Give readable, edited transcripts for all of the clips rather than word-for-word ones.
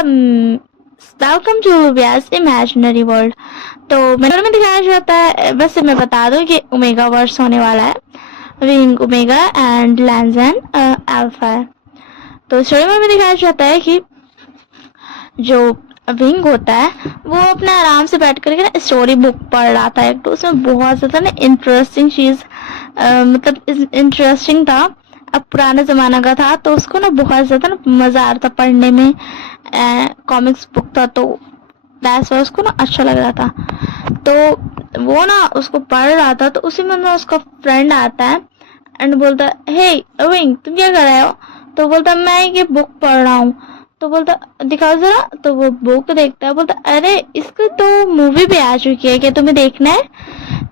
Welcome to Vyas imaginary world. तो मेरे में दिखाया जाता है, वैसे मैं बता दूं कि ओमेगा वर्स होने वाला है। विंग ओमेगा एंड लैंजन अल्फा है। तो स्टोरी में दिखाया जाता है कि जो विंग होता है वो अपने आराम से बैठ करके ना स्टोरी बुक पढ़ रहा था एक। तो उसमें बहुत ज़्यादा ना इंटरेस्टिंग चीज़, मतलब इंटरेस्टिंग था। अब पुराने ज़माना का था तो उसको ना बहुत ज़्यादा ना मज़ा आ रहा था पढ़ने में। कॉमिक्स बुक था तो दैट्स वाई उसको ना अच्छा लग रहा था। तो वो ना उसको पढ़ रहा था, तो उसी में ना उसका फ्रेंड आता है एंड बोलता है, हे विंग तुम क्या कर रहे हो? तो बोलता मैं ये बुक पढ़ रहा हूँ। तो बोलता दिखाओ जरा। तो वो बुक देखता है, बोलता अरे इसकी तो मूवी भी आ चुकी है, क्या तुम्हें देखना है?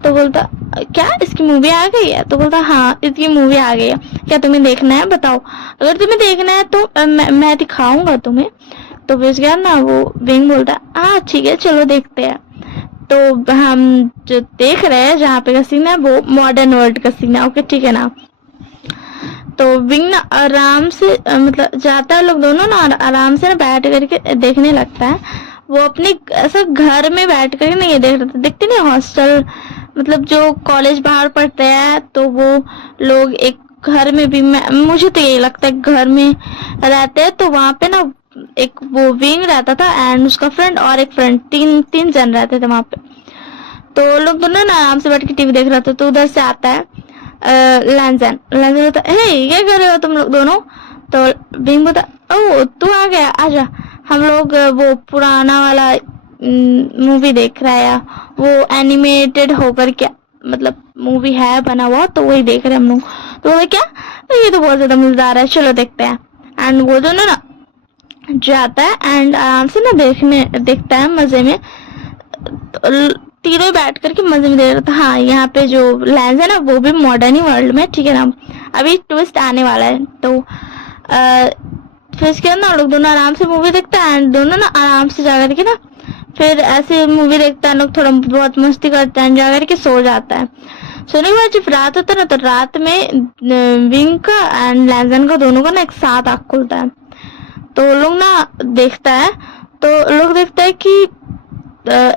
तो बोलता क्या इसकी मूवी आ गई है? तो बोलता हाँ इसकी मूवी आ गई है, क्या तुम्हें देखना है? बताओ, अगर तुम्हें देखना है तो मैं दिखाऊंगा तुम्हें। तो फिर क्या ना वो विंग बोलता हाँ ठीक है चलो देखते हैं। तो हम जो देख रहे हैं जहाँ पे का सीन है वो मॉडर्न वर्ल्ड का सीन है। ओके ठीक है ना। तो विंग ना आराम से मतलब जाता है, लोग दोनों ना आराम से ना बैठ करके देखने लगता है। वो अपने ऐसा घर में बैठ करके नहीं ये देख रहे थे, देखते नहीं हॉस्टल, मतलब जो कॉलेज बाहर पढ़ते हैं तो वो लोग एक घर में भी, मुझे तो यही लगता है घर में रहते हैं। तो वहाँ पे ना एक वो विंग रहता था एंड उसका फ्रेंड और एक फ्रेंड, तीन तीन जन रहते थे वहाँ पे। तो लोग दोनों ना आराम से बैठ के टीवी देख रहे थे। तो उधर से आता है लैंजन। लैंजन बोलता हे क्या कर रहे हो तुम लोग दोनों? तो बिंग बोलता ओ तू आ गया, आजा। हम लोग वो पुराना वाला मूवी देख रहा है, वो एनिमेटेड होकर क्या मतलब मूवी है बना हुआ, तो वही देख रहे हैं हम लोग। तो बोले क्या? तो ये तो बहुत ज्यादा मजेदार है, चलो देखते हैं। एंड वो दोनों ना जाता है एंड आराम से ना देखता है मजे में। तीनों बैठ करके मजे में दे रहा था। हाँ यहाँ पे जो लेंस है ना वो भी मॉडर्न ही वर्ल्ड में, ठीक है ना। अभी ट्विस्ट आने वाला है। तो फिर इसके बाद ना लोग दोनों आराम से मूवी देखते हैं एंड दोनों ना आराम से जाकर के ना फिर ऐसे मूवी देखता है, लोग थोड़ा बहुत मस्ती करते हैं, जाकर के सो जाता है। सोने के बाद जब रात होता है ना तो रात में विंग का एंड लैंजन का दोनों का ना एक साथ आँख खुलता है। तो लोग ना देखता है, तो लोग देखता है कि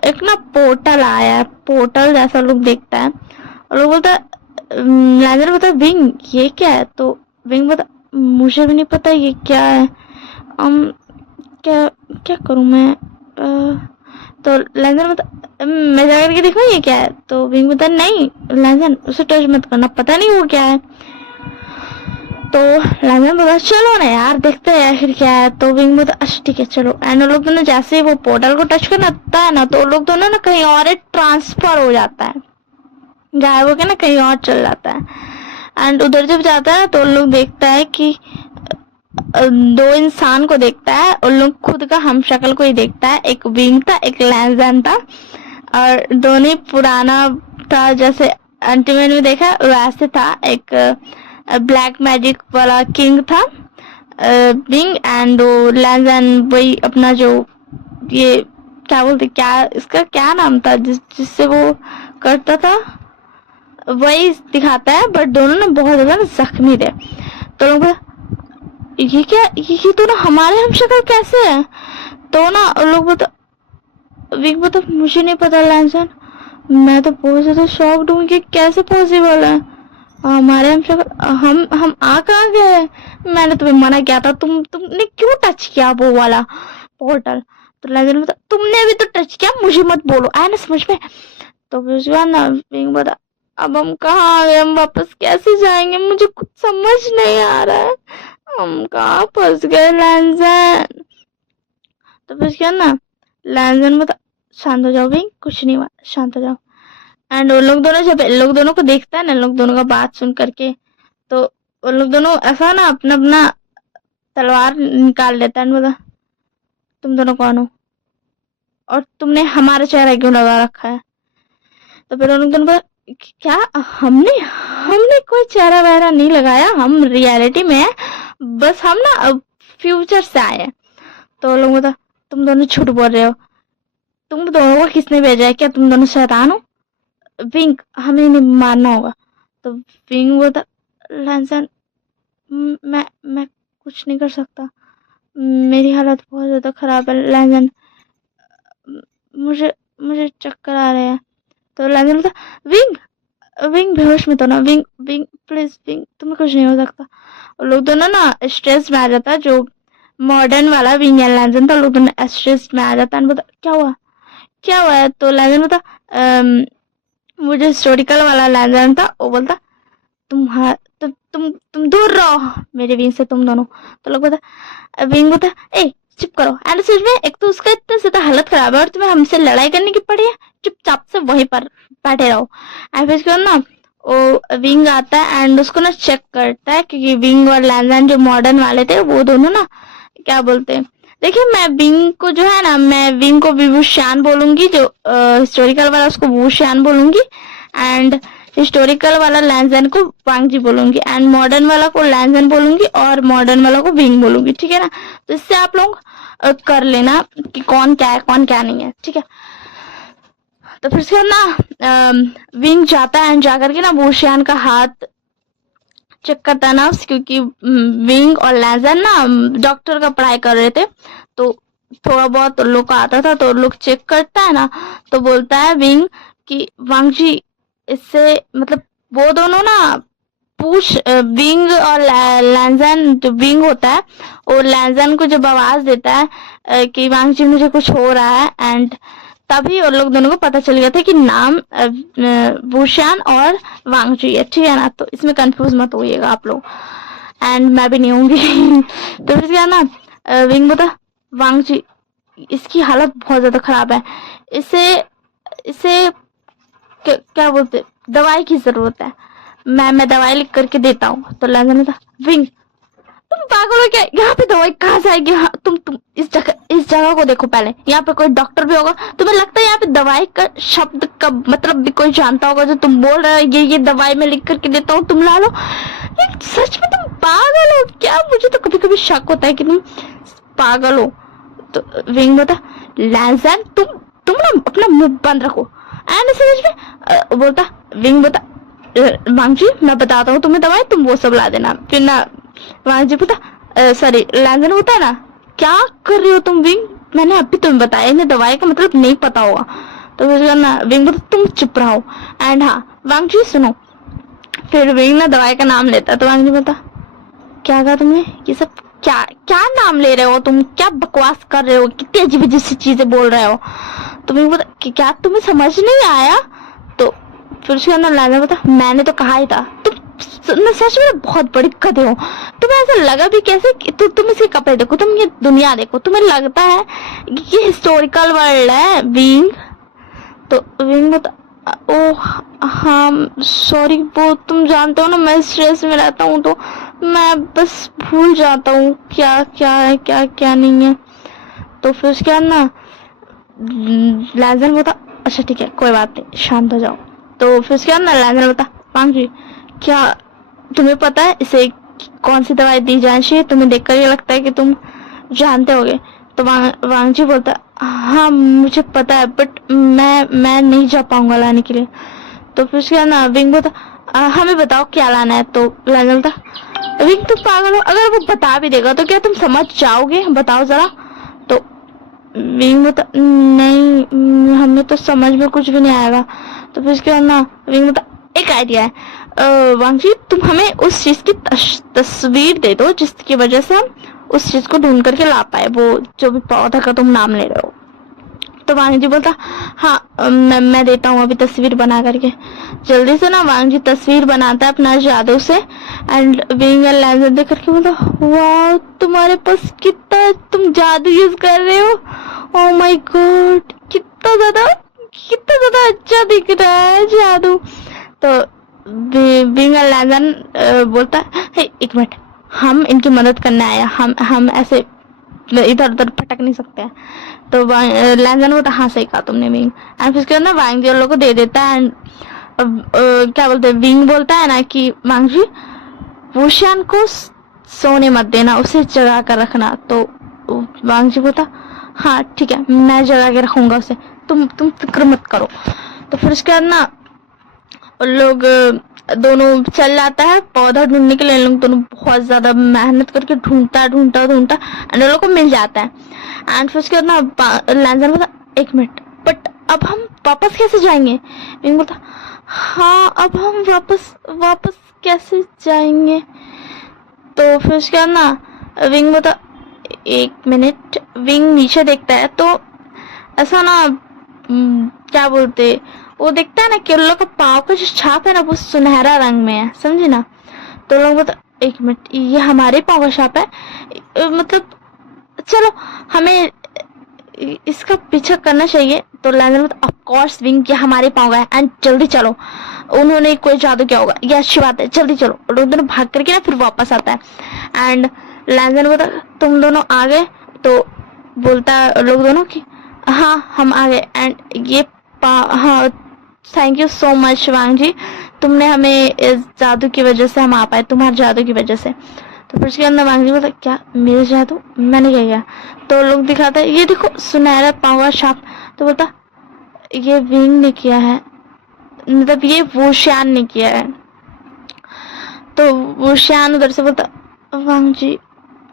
एक ना पोर्टल आया है, पोर्टल जैसा लोग देखता है। और लोग बोलता है लैंजर बोलता है विंग ये क्या है? तो विंग बोलता मुझे भी नहीं पता ये क्या है। क्या क्या करूं मैं? तो लैंजर बोलता मैं जाकर के देखूं ये क्या है? तो विंग बोलता नहीं लैंजर उसे टच मत करना, पता नहीं वो क्या है। तो लैंजर बोला चलो ना यार देखते हैं आखिर क्या है। तो विंग बोलता अच्छा ठीक है चलो। एंड लोग दोनों जैसे ही वो पोर्टल को टच करता है ना तो लोग दोनों ना कहीं और ट्रांसफर हो जाता है, गायब होकर ना कहीं और चल जाता है। एंड उधर जब जाता है तो लोग देखता है कि दो इंसान को देखता है, उन लोग खुद का हम शक्ल को ही देखता है। एक विंग था एक लैंजन था, और दोनों पुराना था, जैसे अल्टीमेट में देखा वैसे था। एक ब्लैक मैजिक वाला किंग था विंग, एंड लैंजन वही अपना जो ये क्या बोलते क्या इसका क्या नाम था जिससे वो करता था वही दिखाता है। बट दोनों ना बहुत ज्यादा जख्मी थे। तो लोग ये क्या, ये तो ना हमारे हम शक्ल कैसे है? तो ना लोग बता विक बता मुझे नहीं पता लैंसन, मैं तो बहुत ज्यादा शॉक्ड हूँ कि कैसे पॉसिबल है हमारे हम शक्ल, हम आ कहाँ गए? मैंने तुम्हें मना किया था, तुमने क्यों टच किया वो वाला पोर्टल? तो लैंसन बता तुमने भी तो टच किया, मुझे मत बोलो, आया ना समझ में? तो फिर उसके बाद ना विंग बता अब हम कहाँ आ गए, हम वापस कैसे जाएंगे, मुझे कुछ समझ नहीं आ रहा है, हम कहाँ फंस गए लैंसन। तो फिर क्या ना लैंसन बता शांत हो जाओ भाई, कुछ नहीं हुआ, शांत हो जाओ। एंड वो लोग दोनों जब लोग दोनों को देखता है ना, लोग दोनों का बात सुन करके, तो वो लोग दोनों ऐसा ना अपना अपना तलवार निकाल लेता है। बोला तुम दोनों कौन हो और तुमने हमारा चेहरा क्यों लगा रखा है? तो फिर उन लोग दोनों बोला क्या हमने हमने कोई चेहरा वगैरह नहीं लगाया, हम रियलिटी में है, बस हम ना फ्यूचर से आए हैं। तो लोग बता तुम दोनों झूठ बोल रहे हो, तुम दोनों को किसने भेजा है, क्या तुम दोनों शैतान हो? विंक हमें नहीं मारना होगा। तो विंक बोलता लैंसन मैं कुछ नहीं कर सकता, मेरी हालत बहुत ज्यादा खराब है लैंजन, मुझे मुझे चक्कर आ रहे हैं। तो लैंजन बोलता, विंग विंग बेहोश में तो ना, विंग विंग प्लीज विंग, तुम्हें कुछ नहीं हो सकता। और लोग दोनों ना स्ट्रेस में आ जाता है, जो मॉडर्न वाला विंग है लैंजन था, लोग दोनों स्ट्रेस में आ जाता है। बोलता क्या हुआ है? तो लैंजन बोलता, वो जो हिस्टोरिकल वाला लैंजन था वो बोलता, तुम दूर रहो मेरे विंग से, तुम दोनों। तो लोग बोलता, विंग बोलता, ए चुप करो। एंड सच में एक तो उसका इतना ज्यादा हालत खराब है और तुम्हें हमसे लड़ाई करने की पड़ी है, चुपचाप से वहीं पर बैठे रहो। एंड फिर उसके बाद ना वो विंग आता है एंड उसको ना चेक करता है, क्योंकि विंग और लैंजन जो मॉडर्न वाले थे वो दोनों ना क्या बोलते हैं, देखिए मैं विंग को जो है ना, मैं विंग को विभूषान बोलूंगी, जो हिस्टोरिकल वाला उसको वुशियान बोलूंगी, एंड हिस्टोरिकल वाला लैंजन को वांगजी बोलूंगी, एंड मॉडर्न वाला को लैंजन बोलूंगी और मॉडर्न वाला को विंग बोलूंगी, ठीक है ना। तो इससे आप लोग कर लेना कि कौन क्या है कौन क्या नहीं है, ठीक है। तो फिर उसके बाद ना विंग जाता है एंड जाकर के ना वुशियान का हाथ चेक करता है ना, क्योंकि विंग और लैंजन ना डॉक्टर का पढ़ाई कर रहे थे, तो थोड़ा बहुत लोग को आता था, तो लोग चेक करता है ना, तो बोलता है विंग कि वांगजी इससे मतलब वो दोनों ना पूछ विंग और लैंजन, जो विंग होता है वो लैंजन को जब आवाज देता है कि वांगजी मुझे कुछ हो रहा है, एंड तभी उन लोग दोनों को पता चल गया था कि नाम वुशियान और वांगजी है, ठीक है ना। तो इसमें कंफ्यूज मत होइएगा आप लोग, एंड मैं भी नहीं होंगी। तो फिर क्या ना विंग बता, वांगजी इसकी हालत बहुत ज्यादा खराब है, इसे इसे क्या बोलते, दवाई की जरूरत है, मैं दवाई लिख करके देता हूँ। तो लैंजन ने कहा, विंग तुम पागल हो क्या, यहाँ पे दवाई कहाँ से आएगी? हाँ, तुम इस जगह को देखो पहले, यहाँ पे कोई डॉक्टर भी होगा, तुम्हें लगता है यहाँ पे दवाई का शब्द का मतलब भी कोई जानता होगा? जो तुम बोल रहे हो ये दवाई में लिख करके देता हूँ, तुम ला लो। सच में तुम पागल हो क्या? मुझे तो कभी कभी शक होता है कि तुम पागल हो। तो विंग बता, लैंजन तुम ना अपना मुंह बंद रखो। एंड समझ में बोलता विंग बता, वांगजी मैं बताता हूँ तुम्हें दवाई, तुम वो सब ला देना। फिर ना वांगजी पता सॉरी लैंजन होता है ना, क्या कर रही हो तुम विंग, मैंने अभी तुम्हें बताया इन्हें दवाई का मतलब नहीं पता होगा। तो फिर ना विंग बोलता तुम चुप रहो, एंड हाँ वांगजी सुनो। फिर विंग ना दवाई का नाम लेता, तो वांगजी बोलता, क्या कहा तुमने, ये सब क्या क्या नाम ले रहे हो तुम, क्या बकवास कर रहे हो, कितनी अजीब अजीब सी चीजें बोल रहे हो। तो विंग बोलता कि क्या तुम्हें समझ नहीं आया? तो फिर उसके अंदर लैंजन बोलता, मैंने तो कहा ही था, तुम सच में बहुत बड़ी गधे हो। तुम्हें ऐसा लगा भी कैसे कि तुम इसके कपड़े देखो, तुम ये दुनिया देखो, तुम्हें लगता है कि ये हिस्टोरिकल वर्ल्ड है विंग? तो विंग बता, ओह हाँ सॉरी, वो तुम जानते हो ना मैं स्ट्रेस में रहता हूँ, तो मैं बस भूल जाता हूँ क्या क्या है क्या क्या नहीं है। तो फिर उसके बाद ना लैंजन बता, अच्छा ठीक है कोई बात नहीं शांत हो जाओ। तो फिर उसके बाद ना लैंजन बता, वांगजी क्या तुम्हें पता है इसे कौन सी दवाई दी जानी चाहिए? तुम्हें देखकर ये लगता है कि तुम जानते होगे। तो वांगजी बोलता, हाँ मुझे पता है, बट मैं नहीं जा पाऊंगा लाने के लिए। तो फिर उसके बाद ना विंग बोलता, हमें बताओ क्या लाना है। तो लैंजन बोलता, विंग तुम पागल हो, अगर वो बता भी देगा तो क्या तुम समझ जाओगे, बताओ जरा। तो विंग बोलता, नहीं हमें तो समझ में कुछ भी नहीं आएगा। तो फिर उसके बाद ना विंग बोलता, एक आइडिया है वांगजी, तुम हमें उस चीज की तस्वीर दे दो जिसकी वजह से हम उस चीज को ढूंढ करके ला पाए, वो जो भी पौधा का तुम नाम ले रहे हो। तो वांगजी बोलता, हाँ मैं देता हूँ अभी तस्वीर बना करके। जल्दी से ना वांगजी तस्वीर बनाता है अपना जादू से, एंड विंग एंड लैंजन देख करके बोलता, वाह तुम्हारे पास कितना तुम जादू यूज कर रहे हो, ओह माय गॉड कितना ज्यादा अच्छा दिख रहा है जादू। तो विंग एंड लैंजन बोलता है, एक मिनट हम इनकी मदद करने आए, हम ऐसे इधर उधर भटक नहीं सकते हैं। तो लैंजन बोलता, हाँ सही कहा तुमने विंग। एंड फिर उसके बाद ना वांगजी लोगों को दे देता है, एंड क्या बोलते हैं विंग बोलता है ना कि वांगजी वुशियान को सोने मत देना, उसे जगा कर रखना। तो वांगजी बोलता, हाँ ठीक है मैं जगा के रखूंगा उसे, तुम फिक्र मत करो। तो फिर उसके बाद ना लोग दोनों चल जाता है पौधा ढूंढने के लिए। इन लोग दोनों बहुत ज्यादा मेहनत करके ढूंढता एंड लोगों को मिल जाता है। एंड फिर उसके बाद ना लैंजर बोलता, एक मिनट, बट अब हम वापस कैसे जाएंगे? विंग बोलता, हाँ अब हम वापस कैसे जाएंगे? तो फिर उसके बाद ना विंग बोलता, एक मिनट। विंग नीचे देखता है तो ऐसा ना क्या बोलते, वो देखता है ना कि उन लोग का पाँव का जो छाप है ना वो सुनहरा रंग में है, समझे ना? तो लोग बोलते, एक मिनट, ये हमारे पाँव का छाप है, मतलब चलो हमें इसका पीछा करना चाहिए। तो लैंडर बोलता, ऑफ कोर्स विंग, ये हमारे पाँव का है एंड जल्दी चलो, उन्होंने कोई जादू किया होगा, ये अच्छी बात है, जल्दी चलो। लोग दोनों भाग करके ना फिर वापस आता है। एंड लैंडर बोलता, तुम दोनों आ गए? तो बोलता है लोग दोनों की हाँ हम आ गए। एंड ये हाँ थैंक यू सो मच वांग जी, तुमने हमें इस जादू की वजह से हम आ पाए, तुम्हारे जादू की वजह से। तो फिर उसके अंदर वांग जी बोलता, क्या मेरे जादू? मैंने क्या किया? तो लोग दिखाता है, ये देखो सुनहरा पावा छाप। तो बोलता, ये विंग ने किया है, मतलब ये वोशियान ने किया है। तो वोशियान उधर से बोलता, वांग जी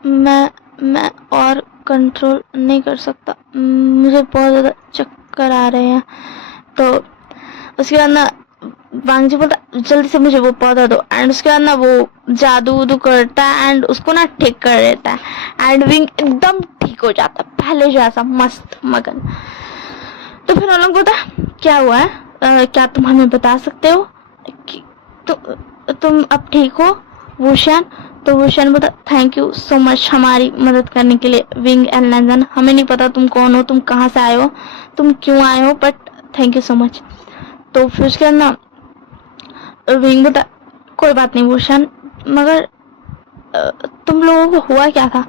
मैं और कंट्रोल नहीं कर सकता, मुझे बहुत ज्यादा चक्कर आ रहे हैं। तो उसके बाद ना वांग जी बोलता, जल्दी से मुझे वो पौधा दो। एंड उसके बाद ना वो जादू करता है एंड उसको ना ठीक कर देता है एंड विंग एकदम ठीक हो जाता है पहले जैसा मस्त मगन। तो फिर उन लोग बोलता, क्या हुआ है? क्या तुम हमें बता सकते हो कि तुम अब ठीक हो वोशियान? तो वोशियान बोलता, थैंक यू सो मच हमारी मदद करने के लिए विंग एंड लैंजन। हमें नहीं पता तुम कौन हो, तुम कहाँ से आए हो, तुम क्यों आए हो, but thank you so much. तो फिर उसके बाद ना विंग बोलता, कोई बात नहीं वोशियान, मगर तुम लोगों को हुआ क्या था?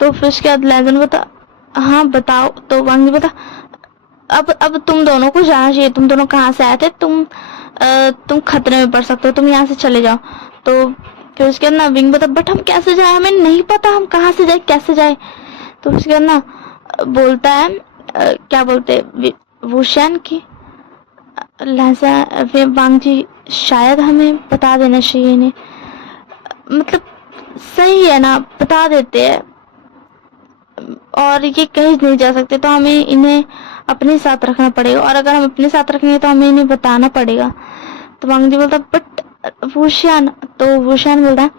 तो फिर उसके बाद लैंजन बोलता, हाँ बताओ। तो वांग जी बोलता, अब तुम दोनों को जाना चाहिए, तुम दोनों कहाँ से आए थे, तुम खतरे में पड़ सकते हो, तुम यहाँ से चले जाओ। तो फिर उसके बाद ना विंग बता, बट हम कैसे जाए, हमें नहीं पता हम कहाँ से जाए, कैसे जाए? तो उसके बाद ना बोलता है क्या बोलते वोशियान की लहजा वांग जी, शायद हमें बता देना चाहिए इन्हें, मतलब सही है ना, बता देते हैं, और ये कहीं नहीं जा सकते तो हमें इन्हें अपने साथ रखना पड़ेगा, और अगर हम अपने साथ रखेंगे तो हमें इन्हें बताना पड़ेगा। तो वांग जी बोलता, बट वोशियान। तो वोशियान बोलता है,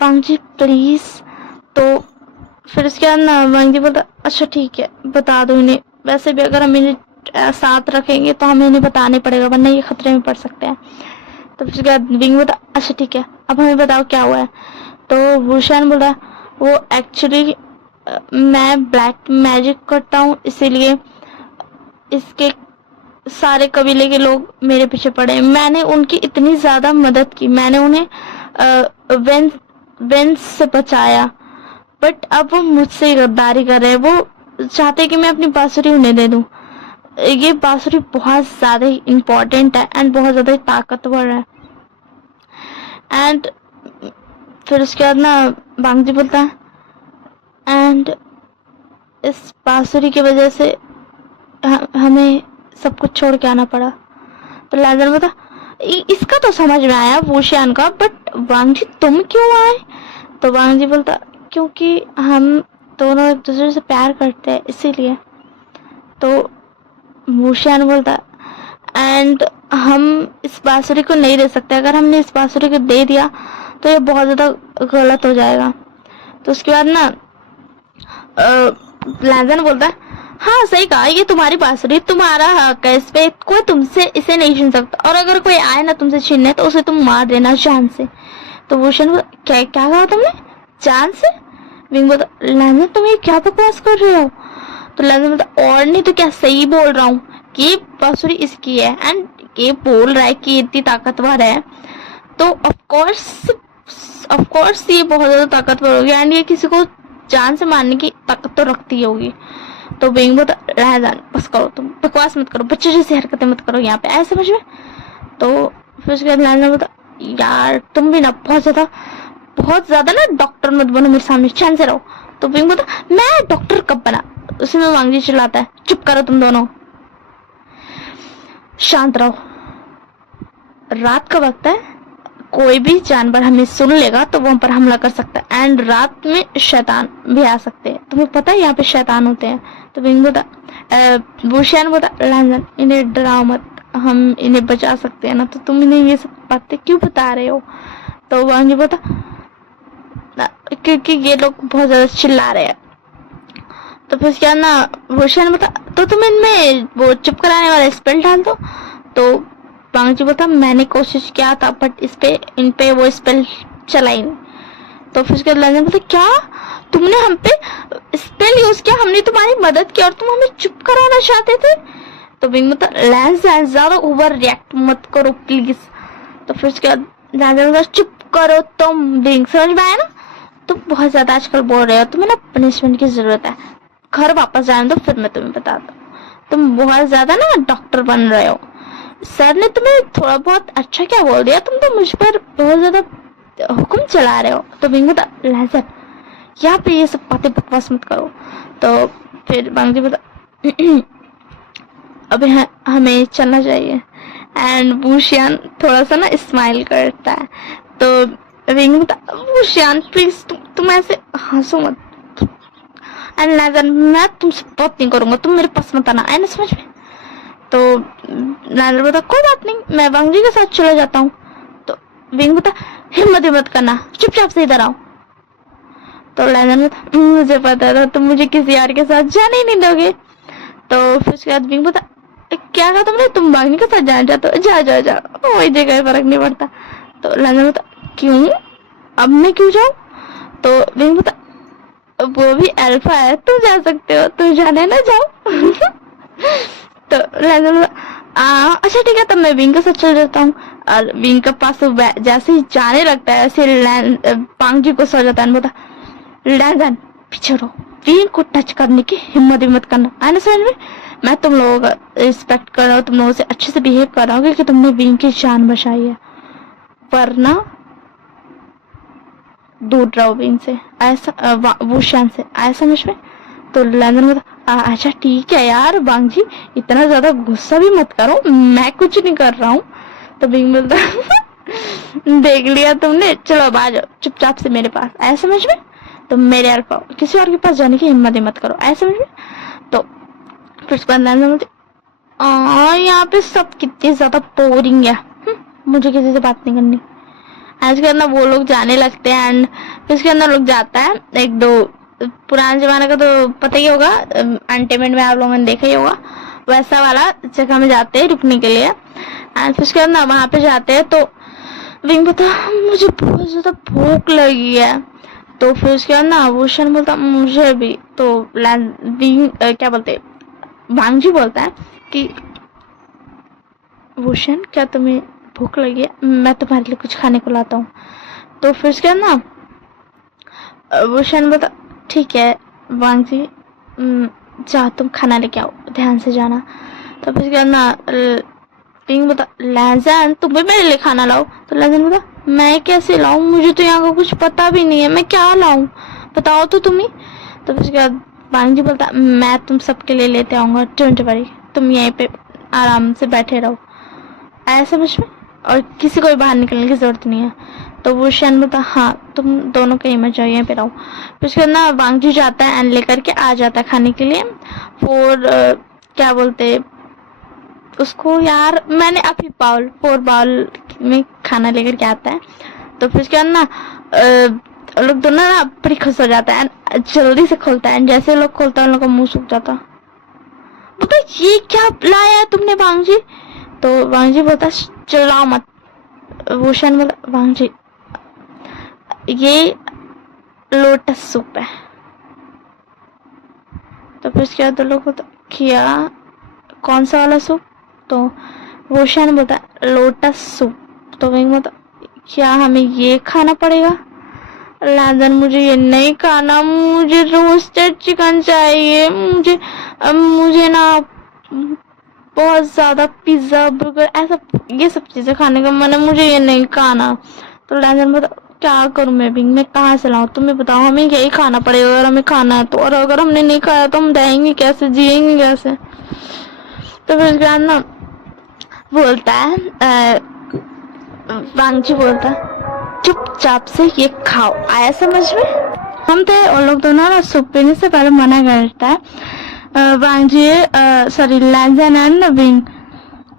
वांग जी प्लीज। तो फिर उसके बाद ना वांग जी बोलता, अच्छा ठीक है बता दो इन्हें, वैसे भी अगर हम इन्हें साथ रखेंगे तो हमें इन्हें बताने पड़ेगा वरना ये खतरे में पड़ सकते हैं। तो फिर उसके बाद विंग बोलता, अच्छा ठीक है अब हमें बताओ क्या हुआ है। तो वोशियान बोल रहा, वो एक्चुअली मैं ब्लैक मैजिक करता हूँ, इसीलिए इसके सारे कबीले के लोग मेरे पीछे पड़े। मैंने उनकी इतनी ज्यादा मदद की, मैंने उन्हें वेंस से बचाया, बट अब वो मुझसे गद्दारी कर रहे हैं। वो चाहते कि मैं अपनी बांसुरी उन्हें दे दूं। ये बांसुरी बहुत ज्यादा इम्पोर्टेंट है एंड बहुत ज्यादा ताकतवर है। एंड फिर उसके बाद ना बांगजी बोलता है, एंड इस बांसुरी की वजह से हमें सब कुछ छोड़ के आना पड़ा। तो लैंजर बोलता, इसका तो समझ में आया वोशियान का, बट वांग जी तुम क्यों आए? तो वांग जी बोलता, क्योंकि हम दोनों एक दूसरे से प्यार करते हैं इसीलिए। तो वोशियान बोलता, एंड हम इस बांसुरी को नहीं दे सकते, अगर हमने इस बांसुरी को दे दिया तो ये बहुत ज्यादा गलत हो जाएगा। तो उसके बाद ना लैंजर बोलता है, हाँ सही कहा, ये तुम्हारी बांसुरी, तुम्हारा हक है इस पे, कोई तुमसे इसे नहीं छीन सकता, और अगर कोई आए ना तुमसे छीनने तो उसे तुम मार देना जान से। तो वोशियान क्या क्या कहा तुमने, जान से? विंग बोलता, लैंजर तुम ये क्या बकवास कर रहे हो? तो लैंजर बोलता, और नहीं तो क्या, सही बोल रहा हूँ कि बांसुरी इसकी है, एंड ये बोल रहा है कि इतनी ताकतवर है तो ऑफ कोर्स ये बहुत ज्यादा ताकतवर होगी एंड ये किसी को जान से मारने की ताकत तो रखती होगी। तो विंग बोलता, रह जान, बस करो, तुम बकवास मत करो, बच्चे जैसी हरकतें मत करो यहाँ पे, ऐसे समझ में? तो फिर उसके बाद लैंजर बोलता, यार तुम भी ना बहुत ज्यादा ना डॉक्टर मत बनो मेरे सामने, चैन से रहो। तो विंग बोलता, मैं डॉक्टर कब बना? उसमें वांगजी चिल्लाता है, चुप करो तुम दोनों, शांत रहो। रात का वक्त है, कोई भी जानवर हमें सुन लेगा तो वो हम पर हमला कर सकता है, एंड रात में शैतान भी आ सकते हैं, तुम्हें पता है यहाँ पे शैतान होते हैं। तो विंग बोला, वुशियान बोला, लैंजन इन्हें डराओ मत, हम इन्हें बचा सकते हैं ना, तो तुम इन्हें ये सब बातें क्यों बता रहे हो। तो वांग बोला, क्योंकि ये लोग बहुत ज्यादा चिल्ला रहे हैं। तो फिर क्या ना, वुशियान बोला, तो तुम इनमें वो चुप कराने वाला स्पेल डाल दो। तो वांग जी बोलता, मैंने कोशिश किया था बट इन पे वो स्पेल चला ही नहीं। तो फिर उसके बाद बोलते, क्या तुमने हम पे स्पेल यूज किया, हमने तुम्हारी मदद की और तुम हमें चुप कराना चाहते थे। तो विंग बोलता, ज्यादा ओवर रिएक्ट मत करो प्लीज। तो फिर उसके बाद बोलता, चुप करो तुम। विंग समझ में आया ना, तुम बहुत ज्यादा आजकल बोल रहे हो, तुम्हें ना पनिशमेंट की जरूरत है, घर वापस जाने दो, फिर मैं तुम्हें बताता हूँ। तुम बहुत ज्यादा ना डॉक्टर बन रहे हो, सर ने तुम्हें थोड़ा बहुत अच्छा क्या बोल दिया, तुम तो मुझ पर बहुत ज्यादा हुक्म चला रहे हो। तो विंग बोलता, लहजन यहाँ पे ये सब बातें बकवास मत करो। तो फिर बांगजी बोलता, अबे हमें चलना चाहिए। एंड वुशियान थोड़ा सा ना स्माइल करता है। तो विंग बोलता, वुशियान प्लीज तुम ऐसे हंसो मत, एंड लहजन मैं तुमसे बात नहीं करूंगा, तुम मेरे पास मत आना, आए ना समझ में। तो लैंडर बोलता, कोई बात नहीं, मैं वांग जी के साथ चला जाता हूँ। तो विंग बोलता, हिम्मत मत करना, चुपचाप से इधर आओ। तो लैंडर बोलता, मुझे पता था तुम मुझे किसी और के साथ जाने ही नहीं दोगे। तो फिर उसके बाद विंग बोलता, क्या कहा तुमने, तुम वांग जी के साथ जाना चाहते हो, जाओ जाओ जाओ, वही जगह फर्क नहीं पड़ता। तो लैंडर बोलता, क्यों, अब मैं क्यों जाऊँ। तो विंग बोलता, वो भी अल्फा है, तुम जा सकते हो, तुम जाने ना जाओ। तो लैंजन अच्छा ठीक है, तब मैं विंग के साथ चल जाता हूँ। और विंग के पास तो जैसे ही जाने लगता है ऐसे पांग जी को सो जाता है। बोलता, लैंजन पीछे रहो, विंग को टच करने की हिम्मत मत करना, है ना समझ में। मैं तुम लोगों का रिस्पेक्ट कर रहा हूँ, तुम लोगों से अच्छे से बिहेव कर रहा हूँ क्योंकि तुमने विंग की जान बचाई है, वरना दूर रहो विंग से, ऐसा वुशियान से, आया समझ में। तो लैंजन बोलता, अच्छा ठीक है यार वांग जी, इतना ज्यादा गुस्सा भी मत करो, मैं कुछ नहीं कर रहा हूँ। तो विंग बोलता, देख लिया तुमने, चलो अब आ जाओ चुपचाप से मेरे पास, आया समझ में। तो मेरे अल्फा, किसी और के पास जाने की हिम्मत ही मत करो, आया समझ में। तो फिर उसके बाद लैंजन बोलते, यहाँ पे सब कितनी ज्यादा बोरिंग है, मुझे किसी से बात नहीं करनी। आजकल ना वो लोग जाने लगते हैं, एंड फिर उसके अंदर लोग जाता है, एक दो पुराने जमाने का तो पता ही होगा, एंटरटेनमेंट में आप लोगों ने देखा ही होगा, वैसा वाला जगह में जाते हैं रुकने के लिए। एंड फिर उसके बाद ना वहां पे जाते हैं। तो विंग बोलता, मुझे बहुत ज्यादा भूख लगी है। तो फिर उसके बाद ना वुशियान बोलता, मुझे भी। तो विंग क्या बोलते, वांग जी बोलता है कि वुशियान क्या तुम्हें भूख लगी है, मैं तुम्हारे लिए कुछ खाने को लाता हूँ। तो फिर उसके बाद ना वुशियान बोलता, ठीक है वांग जी, जाओ तुम खाना लेके आओ, ध्यान से जाना। तो फिर क्या ना विंग बोलता, लैंजन तुम भी मेरे लिए खाना लाओ। तो लैंजन बोलता, मैं कैसे लाऊं, मुझे तो यहाँ का कुछ पता भी नहीं है, मैं क्या लाऊं, बताओ तो तुम ही। तो फिर उसके बाद वांग जी बोलता, मैं तुम सबके लिए लेते आऊंगा, डोंट वरी, तुम यहीं पे आराम से बैठे रहो, आया समझ में, और किसी को भी बाहर निकलने की जरूरत नहीं है। तो वो शैन बोलता, हाँ तुम दोनों कहीं मत जाओ, यहीं पे रहो। फिर उसके बाद ना वांग जी जाता है एंड लेकर के आ जाता है खाने के लिए। और क्या बोलते उसको यार, मैंने अभी फोर बाउल में खाना लेकर के आता है। तो फिर उसके बाद ना लोग दोनों ना बड़ी खुश हो जाता है, जल्दी से खोलता है, जैसे लोग खोलता है उन लोग का मुंह सूख जाता। बोलता, ये क्या लाया है तुमने वांग जी। तो वांग जी बोलता, चिल्लाओ मत। वुशियान बोला, वांग जी ये लोटस सूप है। तो फिर उसके बाद लोग बोलता, क्या, कौन सा वाला सूप। तो वुशियान बोलता, लोटस सूप। तो वही बोलता, क्या हमें ये खाना पड़ेगा। लैंजन, मुझे ये नहीं खाना, मुझे रोस्टेड चिकन चाहिए, मुझे ना बहुत ज्यादा पिज्जा बर्गर ऐसा ये सब चीजें खाने का मन है, मुझे ये नहीं खाना। तो लैंजन बोलता, क्या करूं मैं कहाँ से लाऊं, तुम्हें बताओ, हमें यही खाना पड़ेगा अगर हमें खाना है तो, और अगर हमने नहीं खाया तो हम रहेंगे कैसे, जिएंगे कैसे। तो फिर ना बोलता है वांगजी बोलता चुपचाप से ये खाओ, आया समझ में? हम थे और लोग दोनों ना सूप पीने से पहले मना करता है वांगजी सॉरी लैंजन एंड नवीन।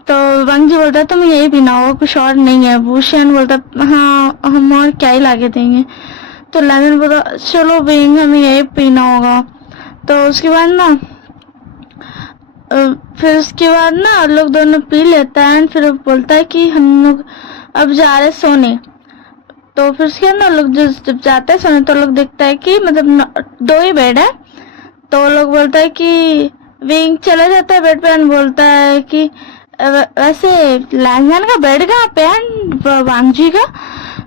तो वांगजी बोलता है तुम यही पीना होगा, कुछ और नहीं है। भूषण बोलता हाँ हम और क्या ही लाके देंगे। तो लैंजन बोलता चलो विंग हमें यही पीना होगा। तो उसके बाद ना फिर उसके बाद ना लोग दोनों पी लेता है। फिर बोलता है कि हम लोग अब जा रहे सोने। तो फिर उसके बाद ना लोग जब जाते हैं सोने तो लोग देखता है कि मतलब 2 ही बेड है। तो लोग बोलता है कि विंग चला जाता है बेड पे एंड बोलता है कि वैसे लैंजन का बेड कहाँ पे है वांगजी का।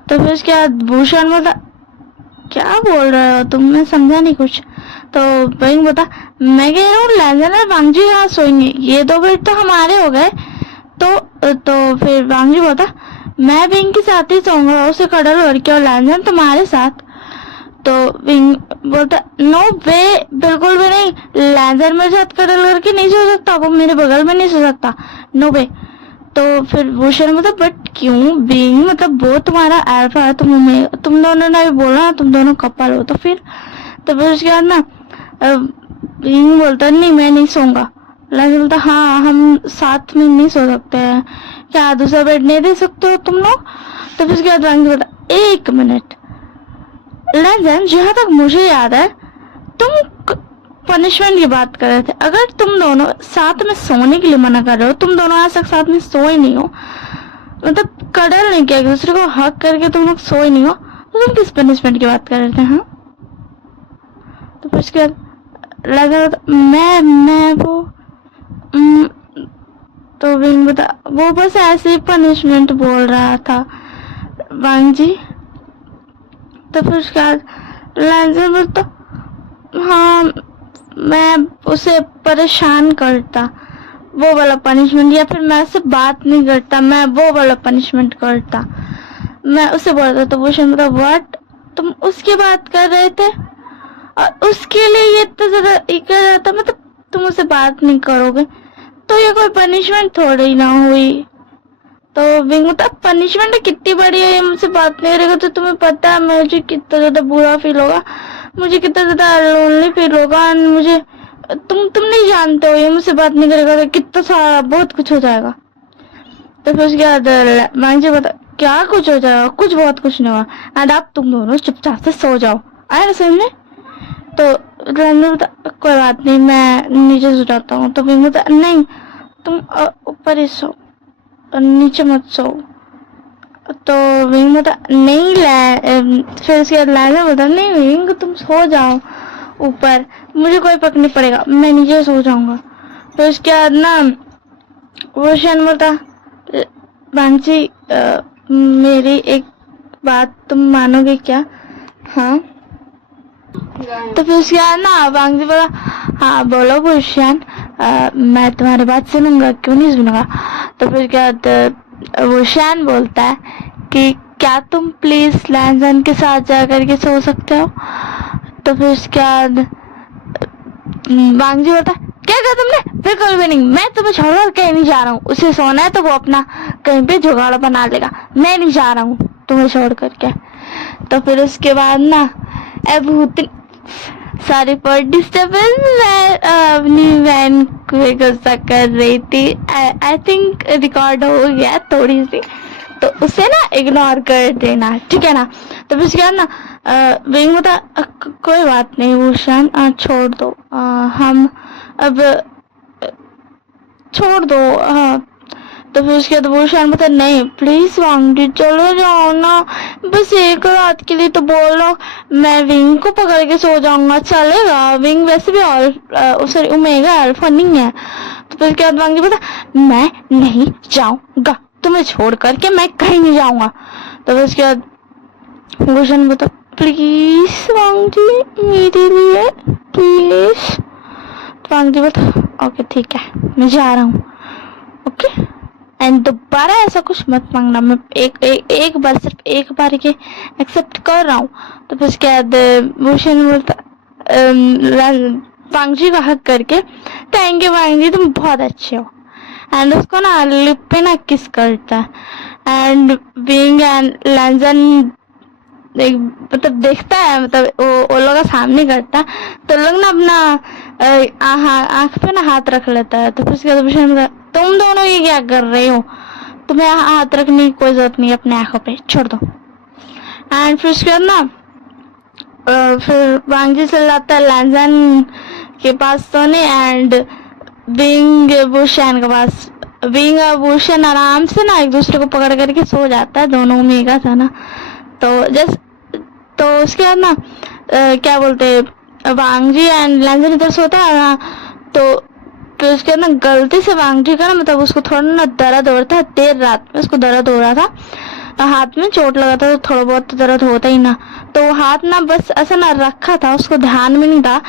तो फिर उसके बाद भूषण बोलता क्या बोल रहे हो तुम, मैं समझा नहीं कुछ। तो विंग बोलता मैं कह रहा हूँ लैंजन और वांगजी यहाँ सोएंगे, ये 2 बेड तो हमारे हो गए। तो फिर वांगजी बोलता मैं विंग के साथ ही सोऊंगा, उसे कडल लड़के और लैंजन तुम्हारे साथ। तो विंग बोलता नो वे, बिल्कुल भी नहीं, लैंजर मेरे साथ कडल करके नहीं सो सकता, वो मेरे बगल में नहीं सो सकता, नो वे। तो फिर भूषण मतलब बट क्यों विंग, मतलब वो तुम्हारा अल्फा है, तुम दोनों ने भी बोला तुम दोनों कपल हो। तो फिर उसके बाद ना विंग बोलता नहीं मैं नहीं सोऊंगा। लैंजर बोलता हाँ हम साथ में नहीं सो सकते हैं, क्या दूसरा बेड नहीं दे सकते हो तुम लोग। तो फिर उसके बाद वांगजी बोलता 1 मिनट लैंजन, जहाँ तक मुझे याद है तुम पनिशमेंट की बात कर रहे थे। अगर तुम दोनों साथ में सोने के लिए मना कर रहे हो, तुम दोनों आज तक साथ में सोए नहीं हो, मतलब कडल नहीं किया, एक दूसरे को हक करके तुम लोग सोए नहीं हो, तो तुम किस पनिशमेंट की बात कर रहे थे? हाँ। तो फिर उसके बाद लैंजन मैं वो तो विंग बता वो बस ऐसे ही पनिशमेंट बोल रहा था वांगजी। तो फिर उसके बाद लैंजन बोलता हाँ मैं उसे परेशान करता, वो वाला पनिशमेंट, या फिर मैं उससे बात नहीं करता, मैं वो वाला पनिशमेंट करता, मैं उसे बोलता। तो भूषण बोलता व्हाट, तुम उसकी बात कर रहे थे और उसके लिए ये इतना ज्यादा कर रहा था, मतलब तुम उससे बात नहीं करोगे तो ये कोई पनिशमेंट थोड़ी ना हुई। तो विंग होता पनिशमेंट कितनी बड़ी है, ये मुझसे बात नहीं करेगा तो तुम्हें पता है मुझे कितना ज्यादा बुरा फील होगा, मुझे कितना ज्यादा लोनली फील होगा, मुझे तुम नहीं जानते हो, ये मुझसे बात नहीं करेगा तो कितना सारा बहुत कुछ हो जाएगा। तो फिर उसके बाद वांगजी बता क्या कुछ हो जाएगा, कुछ बहुत कुछ नहीं होगा एंड आप तुम दोनों चुपचाप से सो जाओ, आया ना समझ में। तो कोई बात नहीं मैं नीचे सो जाता हूँ। तो विंग बोलता नहीं तुम ऊपर ही सो, नीचे मत सो। तो विंग बोलता नहीं फिर उसके बाद लैंजर बोलता नहीं विंग तुम सो जाओ ऊपर, मुझे कोई फर्क नहीं पड़ेगा, मैं नीचे सो जाऊंगा। तो उसके बाद ना भूषण बोलता वांगजी मेरी एक बात तुम मानोगे क्या? हाँ। तो फिर उसके बाद ना वांगजी बोला हाँ बोलो भूषण, मैं तुम्हारी बात सुनूंगा, क्यों नहीं सुनूंगा। तो फिर क्या भूषण बोलता है कि क्या तुम प्लीज लैंजन के साथ जा करके सो सकते हो। तो फिर उसके बाद वांगजी बोलता क्या कहा तुमने? बिल्कुल भी नहीं, मैं तुम्हें छोड़कर कहीं नहीं जा रहा हूँ, उसे सोना है तो वो अपना कहीं पे जुगाड़ बना लेगा, मैं नहीं जा रहा हूँ तुम्हें छोड़ करके। तो फिर उसके बाद ना सॉरी फॉर डिस्टर्बेंस, मैं अपनी बहन को गुस्सा कर रही थी, आई थिंक रिकॉर्ड हो गया थोड़ी सी, तो उसे ना इग्नोर कर देना ठीक है ना। तो फिर उसके बाद ना विंग बता कोई बात नहीं भूषण छोड़ दो, हम अब छोड़ दो। हाँ। तो फिर उसके बाद भूषण बता नहीं प्लीज वांगजी चलो जाओ ना, बस एक रात के लिए तो बोलो, मैं विंग को पकड़ के सो जाऊंगा चलेगा, विंग वैसे भी सॉरी ओमेगा अल्फा नहीं है। तो फिर उसके बाद वांगजी बता मैं नहीं जाऊंगा, तुम्हें छोड़ करके मैं कहीं नहीं जाऊंगा। तो फिर उसके बाद भूषण बता प्लीज वांगजी मेरे लिए प्लीज। तो वांगजी बता ओके ठीक है मैं जा रहा हूँ, ओके एंड दोबारा ऐसा कुछ मत मांगना, मैं एक बार सिर्फ एक बार के एक्सेप्ट कर रहा हूँ। तो फिर उसके बाद भूषण बोलता वांगजी का हक करके थैंक यू वांगजी तुम बहुत अच्छे हो, एंड उसको ना लिप पे ना किस करता है एंड बिंग एंड लैंजन मतलब देखता है, मतलब वो लोग का सामने करता है, तो लोग ना अपना आंख पे ना हाथ रख लेता है। तो फिर उसके बाद भूषण बोलता, तुम दोनों ये क्या कर रहे हो, तुम्हें हाथ रखने की कोई जरूरत नहीं, अपने आंखों पे छोड़ दो। एंड फिर उसके बाद ना फिर वांगजी चल जाता है लैंजन के पास सोने, एंड बिंग भूषण के पास। बिंग भूषण आराम से ना एक दूसरे को पकड़ करके सो जाता है, दोनों में एक था ना। तो उसके बाद ना क्या बोलते वांगजी एंड लैंजन इधर सोता है ना, तो उसके बाद ना गलती से वांगजी का ना मतलब उसको थोड़ा ना दर्द हो रहा था, देर रात में उसको दर्द हो रहा था, हाथ में चोट लगा था, तो थोड़ा बहुत तो दर्द होता ही ना। तो वो हाथ ना बस ऐसा ना रखा था, उसको ध्यान में नहीं था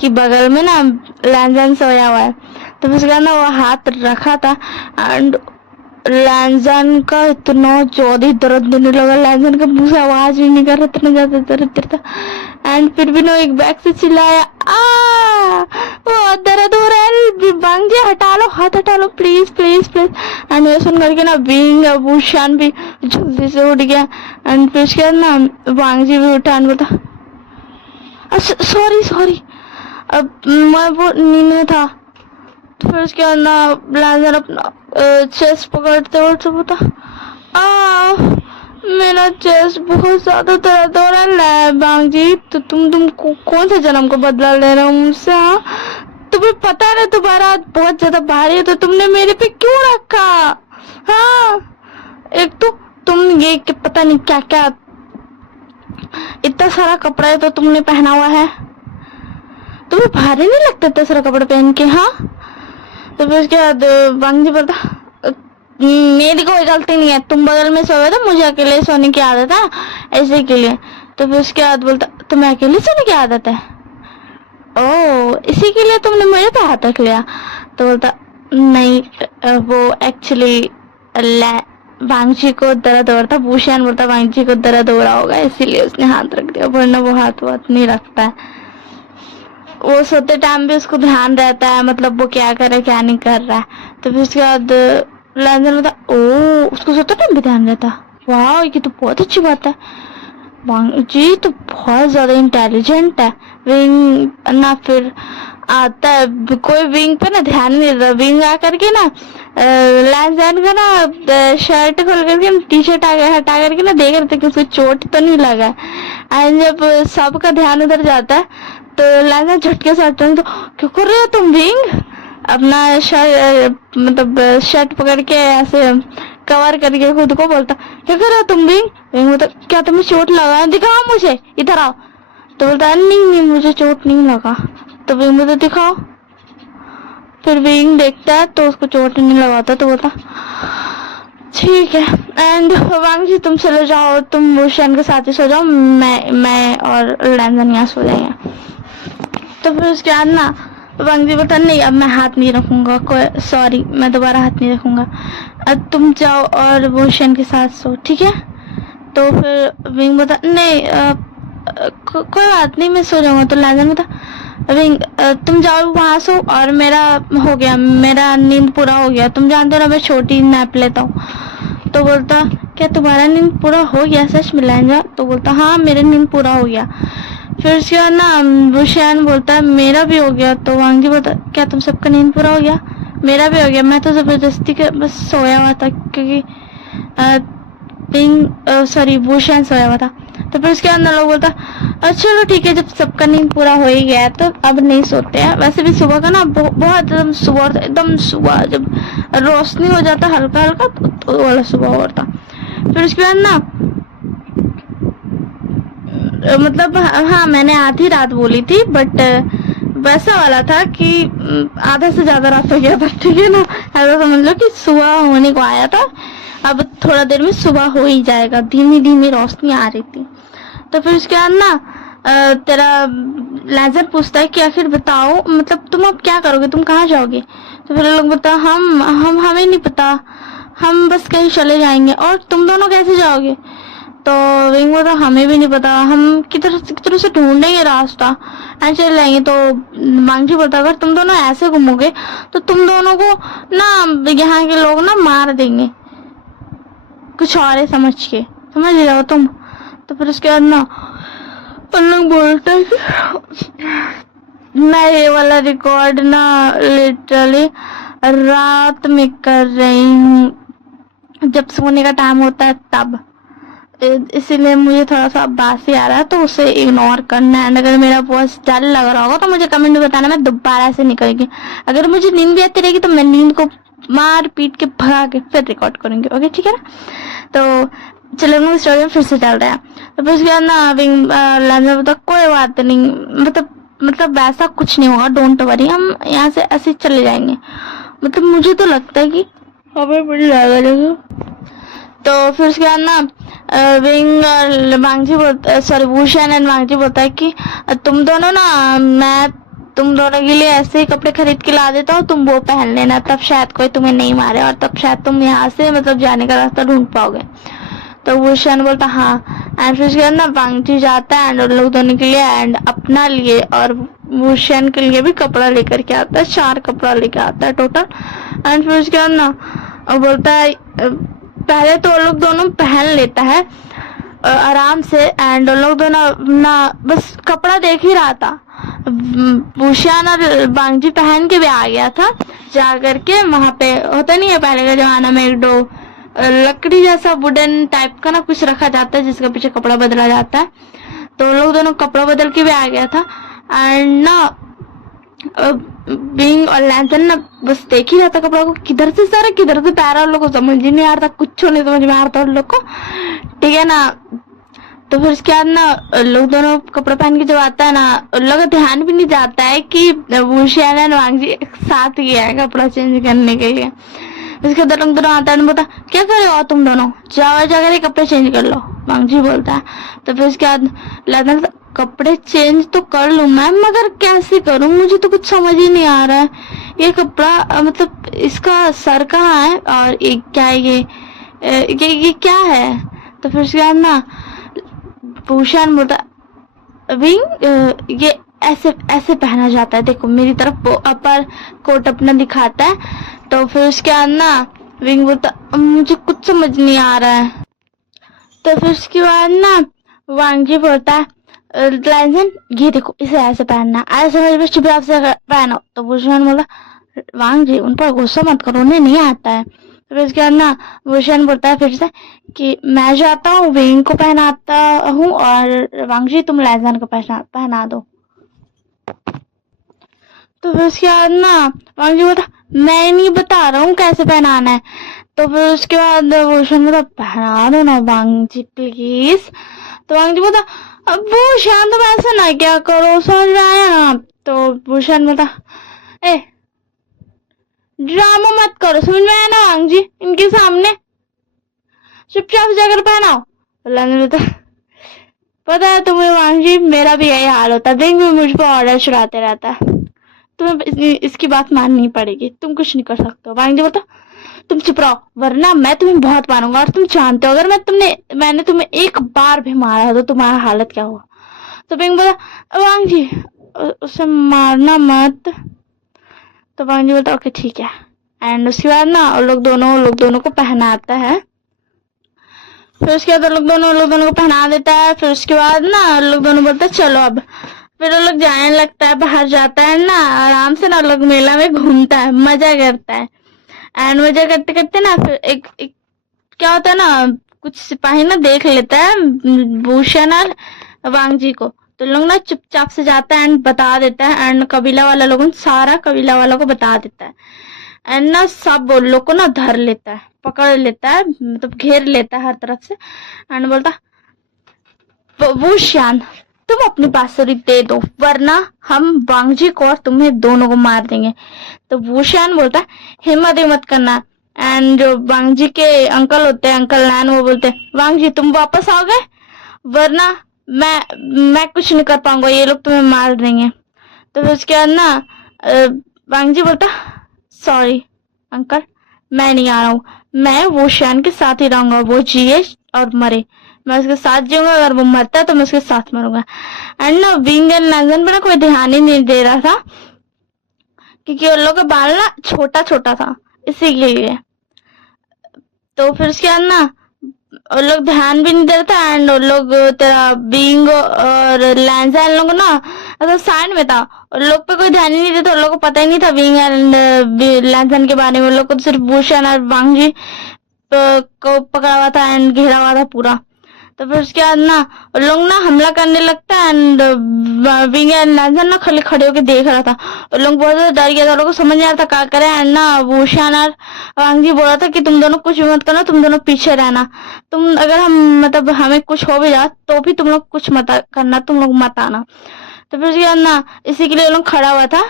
कि बगल में ना लैंजन सोया हुआ है। तो उसके बाद ना वो हाथ रखा था, एंड लैंजन का इतना ज्यादा दर्द देने लगा, लैंजन का मुंह से आवाज भी नहीं कर रहा, इतना ज्यादा दर्द था। एंड फिर भी ना एक बैग से चिल्लाया, वो दर्द हो रहा है, बांगजी हटा लो, हाथ हटा लो, प्लीज प्लीज प्लीज। एंड वो सुन करके ना बिंग भूषण भी जल्दी से उठ गया, एंड फिर उसके बाद ना बांगजी भी उठा एंड बोला, सॉरी सॉरी, अब मैं वो नींद में था। तो फिर उसके बाद ना लैंजन अपना चेस्ट पकड़ते और बोलता, मेरा चेस्ट बहुत ज्यादा दर्द हो रहा है बांगजी, तो तुम कौन से जन्म को बदला ले रहे हो मुझसे? हाँ, तुम्हें पता है तुम्हारा हाथ बहुत ज्यादा भारी है, तो तुमने मेरे पे क्यों रखा? हाँ, एक तो तुम ये कि पता नहीं क्या क्या इतना सारा कपड़ा है तो तुमने पहना हुआ है, तुम्हें भारी नहीं लगता इतना सारा कपड़ा पहन के? हाँ। तो फिर उसके बाद बांगजी बोलता, मेरी कोई गलती नहीं है, तुम बगल में सोए थे, मुझे अकेले सोने की आदत है, ऐसे के लिए। तो फिर उसके बाद बोलता, तुम्हें अकेले सोने की आदत है? ओह, इसी के लिए तुमने मेरे पे हाथ रख लिया? तो बोलता, नहीं, वो एक्चुअली वांगजी को दर्द हो रहा था। भूषण बोलता, वांगजी को दर्द हो रहा होगा इसीलिए उसने हाथ रख दिया, वरना वो हाथ नहीं रखता है। वो सोते टाइम भी उसको ध्यान रहता है, मतलब वो क्या कर रहा है क्या नहीं कर रहा है। तो फिर उसके बाद लैंजन बोलता, ओ, उसको सोते टाइम भी ध्यान रहता है, वाह, ये तो बहुत अच्छी बात है, जी तो बहुत ज्यादा इंटेलिजेंट है। विंग ना फिर आता है, कोई विंग पे ना ध्यान नहीं देता, विंग आकर के ना लैंजन का ना शर्ट खोल करके टी शर्ट हटा करके ना देख रहे थे कि उसको चोट तो नहीं लगा है। एंड जब सबका ध्यान उधर जाता है तो लैंजन झटके से हटता है, तो क्यों कर रहे हो तुम विंग? अपना शर्ट मतलब शर्ट पकड़ के ऐसे कवर करके खुद को बोलता, क्या कर रहे हो तुम विंग? विंग बोलता, क्या तुम्हें चोट लगा है? दिखाओ मुझे, इधर आओ। तो बोलता, नहीं नहीं, मुझे चोट नहीं लगा। तो विंग बोलता, दिखाओ। फिर विंग देखता है तो उसको चोट नहीं लगाता, तो बोलता, ठीक है। एंड वांगजी तुम चले जाओ, तुम भूषण के साथ ही सो जाओ, मैं और लैंजन यहाँ सो जाएंगे। तो फिर उसके बाद ना वांगजी बोलता, नहीं, अब मैं हाथ नहीं रखूंगा, कोई सॉरी, मैं दोबारा हाथ नहीं रखूंगा, अब तुम जाओ और भूषण के साथ सो, ठीक है? तो फिर विंग बोलता, नहीं, कोई बात नहीं, मैं सो जाऊंगा। तो लैंजन बोलता, विंग तुम जाओ वहां सो, और मेरा हो गया, मेरा नींद पूरा हो गया, तुम जानते हो ना मैं छोटी नैप लेता हूँ। तो बोलता, क्या तुम्हारा नींद पूरा हो गया सच में लैंजन? तो बोलता, हाँ, मेरा नींद पूरा हो गया। फिर उसके बाद ना भूषण बोलता है, मेरा भी हो गया। तो वांगजी बोलता, क्या तुम सबका नींद पूरा हो गया? मेरा भी हो गया, मैं तो जबरदस्ती के बस सोया हुआ था, क्योंकि सॉरी भूषण सोया हुआ था। तो फिर उसके अंदर लोग बोलता, अच्छा चलो ठीक है, जब सबका नींद पूरा हो ही गया तो अब नहीं सोते हैं। वैसे भी सुबह का ना बहुत एकदम सुबह जब रोशनी हो जाता हल्का हल्का, तो वाला सुबह होता। फिर उसके बाद ना मतलब हाँ, मैंने आधी रात बोली थी, बट वैसा वाला था कि आधा से ज्यादा रात हो गया था, ठीक है ना? ऐसा समझ लो कि सुबह होने को आया था, अब थोड़ा देर में सुबह हो ही जाएगा, धीमी धीमी रोशनी आ रही थी। तो फिर उसके बाद ना तेरा लैंजन पूछता है कि आखिर बताओ, मतलब तुम अब क्या करोगे, तुम कहाँ जाओगे? तो फिर लोग बोलता, हमें नहीं पता, हम बस कहीं चले जाएंगे। और तुम दोनों कैसे जाओगे? तो विंग बोलता, हमें भी नहीं पता, हम किधर से ढूंढेंगे रास्ता, ऐसे चले जाएंगे। तो वांगजी बोलता, अगर तुम दोनों ऐसे घूमोगे तो तुम दोनों को ना यहाँ के लोग ना मार देंगे। कुछ और है समझ के, समझ रहे हो तुम। तो फिर उसके बाद ना उन लोग बोलते हैं कि मैं ये वाला रिकॉर्ड ना लिटरली रात में कर रही हूँ, जब सोने का टाइम होता है तब, इसीलिए मुझे थोड़ा सा बासी आ रहा है, तो उसे इग्नोर करना है। अगर मेरा वॉइस डल लग रहा होगा तो मुझे कमेंट में बताना, मैं दोबारा से निकलेगी। अगर मुझे नींद भी आती रहेगी तो मैं नींद को मार पीट के भगा के फिर रिकॉर्ड करूंगी। ओके ठीक है ना। तो चलो हम स्टोरी में फिर से चल रहे हैं। तो फिर उसके बाद ना अभी कोई बात नहीं, मतलब वैसा कुछ नहीं होगा, डोंट वरी, हम यहाँ से ऐसे चले जाएंगे। मतलब मुझे तो लगता है कि हमें बड़ी लगा। तो फिर उसके बाद ना विंग और वांगजी सॉरी वूशियान एंड वांगजी बोलता है कि तुम दोनों ना, मैं तुम दोनों के लिए ऐसे ही कपड़े खरीद के ला देता हूँ, तुम वो पहन लेना, तब शायद कोई तुम्हें नहीं मारे और तब शायद तुम यहाँ से मतलब जाने का रास्ता ढूंढ पाओगे। तो वूशियान बोलता हाँ। एंड फिर उसके बाद ना वांगजी जाता है एंड उन लोग दोनों के लिए एंड अपना लिए और वूशियान के लिए भी कपड़ा लेकर के आता है, 4 कपड़ा लेके आता है टोटल। एंड फिर उसके बाद ना बोलता है पहले तो लोग दोनों पहन लेता है आराम से एंड लोग दोनों ना बस कपड़ा देख ही रहा था। वूशियान और वांगजी पहन के भी आ गया था, जा करके वहां पे होता नहीं है पहले के जमाना में एक दो लकड़ी जैसा वुडन टाइप का ना कुछ रखा जाता है जिसके पीछे कपड़ा बदला जाता है। तो लोग दोनों कपड़ा बदल के भी आ गया था एंड ना बिंग और लैंथन ना बस देख ही रहा था कपड़ा को, किधर से सर किधर से पैरा, उन लोग को समझ ही नहीं आ रहा था, कुछ नहीं समझ में आ रहा था उन लोग को, ठीक है ना। तो फिर उसके बाद ना लोग दोनों कपड़ा पहन के जब आता है ना, उन लोग का ध्यान भी नहीं जाता है कि वूशियान एंड वांगजी एक साथ गया है कपड़ा चेंज करने के लिए। उसके बाद लोग दोनों आता है, बोलता क्या कर रहे हो तुम दोनों, जाओ जाकर कपड़े चेंज कर लो, वांगजी बोलता है। तो फिर उसके बाद लैंथन कपड़े चेंज तो कर लूं मैम, मगर कैसे करूं, मुझे तो कुछ समझ ही नहीं आ रहा है, ये कपड़ा मतलब इसका सर कहाँ है और एक क्या है ये क्या है। तो फिर उसके बाद ना भूषण बोलता विंग ये ऐसे ऐसे पहना जाता है, देखो मेरी तरफ वो अपर कोट अपना दिखाता है। तो फिर उसके बाद ना विंग बोलता मुझे कुछ समझ नहीं आ रहा है। तो फिर उसके बाद ना वांगजी बोलता है लैंथन ये देखो इसे ऐसे पहनना, ऐसे समझ में चुपचाप से पहनो। तो भूषण बोला वांगजी उन पर गुस्सा मत करो, उन्हें नहीं आता है। तो फिर उसके बाद ना भूषण बोलता है फिर से कि मैं जाता हूँ विंग को पहनाता हूँ और वांगजी तुम लैंथन को पहना दो। तो फिर उसके बाद ना वांगजी बोलता मैं नहीं बता रहा हूँ कैसे पहनाना है। तो फिर उसके बाद भूषण बोलता पहना दो ना वांगजी प्लीज। तो वांगजी बोलता अब भूषण तुम ऐसा ना क्या करो, समझ में आया ना। तो भूषण बोलता ए ड्रामा मत करो, समझ में आया ना वांगजी, इनके सामने चुपचाप जाकर पहनाओ। लैंथन बोलता पता है तुम्हें वांगजी मेरा भी यही हाल होता है, दिन भी मुझ पर ऑर्डर चुराते रहता है, तुम्हें इसकी बात माननी पड़ेगी, तुम कुछ नहीं कर सकते हो। वांगजी बोलता तुम चुप रहो वरना मैं तुम्हें बहुत मारूंगा, और तुम जानते हो अगर मैंने तुम्हें एक बार भी मारा तो तुम्हारा हालत क्या होगा। तो विंग बोला वांगजी उसे मारना मत। तो वांगजी बोलता ओके ठीक है। एंड उसके बाद ना लोग दोनों को पहनाता है। फिर उसके बाद लोग दोनों को पहना देता है। फिर उसके बाद ना लोग दोनों बोलते चलो अब। फिर वो लोग जाने लगता है, बाहर जाता है ना आराम से ना, लोग मेला में घूमता है, मजा करता है। एंड मजा करते करते ना फिर एक क्या होता है ना, कुछ सिपाही ना देख लेता है भूषण और वांगजी को, तो लोग ना चुपचाप से जाता है एंड बता देता है एंड कबीला वाला लोगों सारा कबीला वालों को बता देता है। एंड ना सब लोग को ना धर लेता है, पकड़ लेता है, मतलब घेर लेता है हर तरफ से। एंड बोलता भूषण तुम अपनी बांसुरी दे दो वरना हम वांगजी को और तुम्हें दोनों को मार देंगे। तो भूषण बोलता हिम्मत करना। एंड जो वांगजी के अंकल होते हैं, अंकल लैन, वो बोलते वांगजी तुम वापस आओ गए वरना मैं कुछ नहीं कर पाऊंगा, ये लोग तुम्हें मार देंगे। तो फिर उसके बाद ना वांगजी बोलता सॉरी अंकल मैं नहीं आ रहा हूँ, मैं वूशियान के साथ ही रहूंगा, वो जिए और मरे मैं उसके साथ जीऊंगा, अगर वो मरता है तो मैं उसके साथ मरूंगा। एंड ना विंग एंड लैंथन पर ना कोई ध्यान ही नहीं दे रहा था क्योंकि उन लोगों का बाल ना छोटा छोटा था इसीलिए। तो फिर उसके बाद ना उन लोग ध्यान भी नहीं देता एंड उन लोग तेरा बीइंग और लैंजा इन लोग ना मतलब साइड में था। उन लोग पे कोई ध्यान ही नहीं देता, उन लोग को पता ही नहीं था बीइंग एंड लैंजन के बारे में। उन लोग को तो सिर्फ भूषण और वांगजी को पकड़ा हुआ था एंड घेरा हुआ था पूरा। तो फिर उसके बाद ना उन लोग ना हमला करने लगता है एंड विंग एंड लैंजन ना खाली खड़े होकर देख रहा था। उन लोग बहुत ज्यादा डर गया था, उन लोग को समझ नहीं आ रहा था क्या करे एंड ना भूषण और वांगजी बोल रहा था कि तुम दोनों कुछ भी मत करना, तुम दोनों पीछे रहना। तुम अगर हम मतलब हमें कुछ हो भी जाए तो भी तुम लोग कुछ मत करना, तुम लोग मत आना। तो फिर उसके बाद ना इसी के लिए लोग खड़ा हुआ था।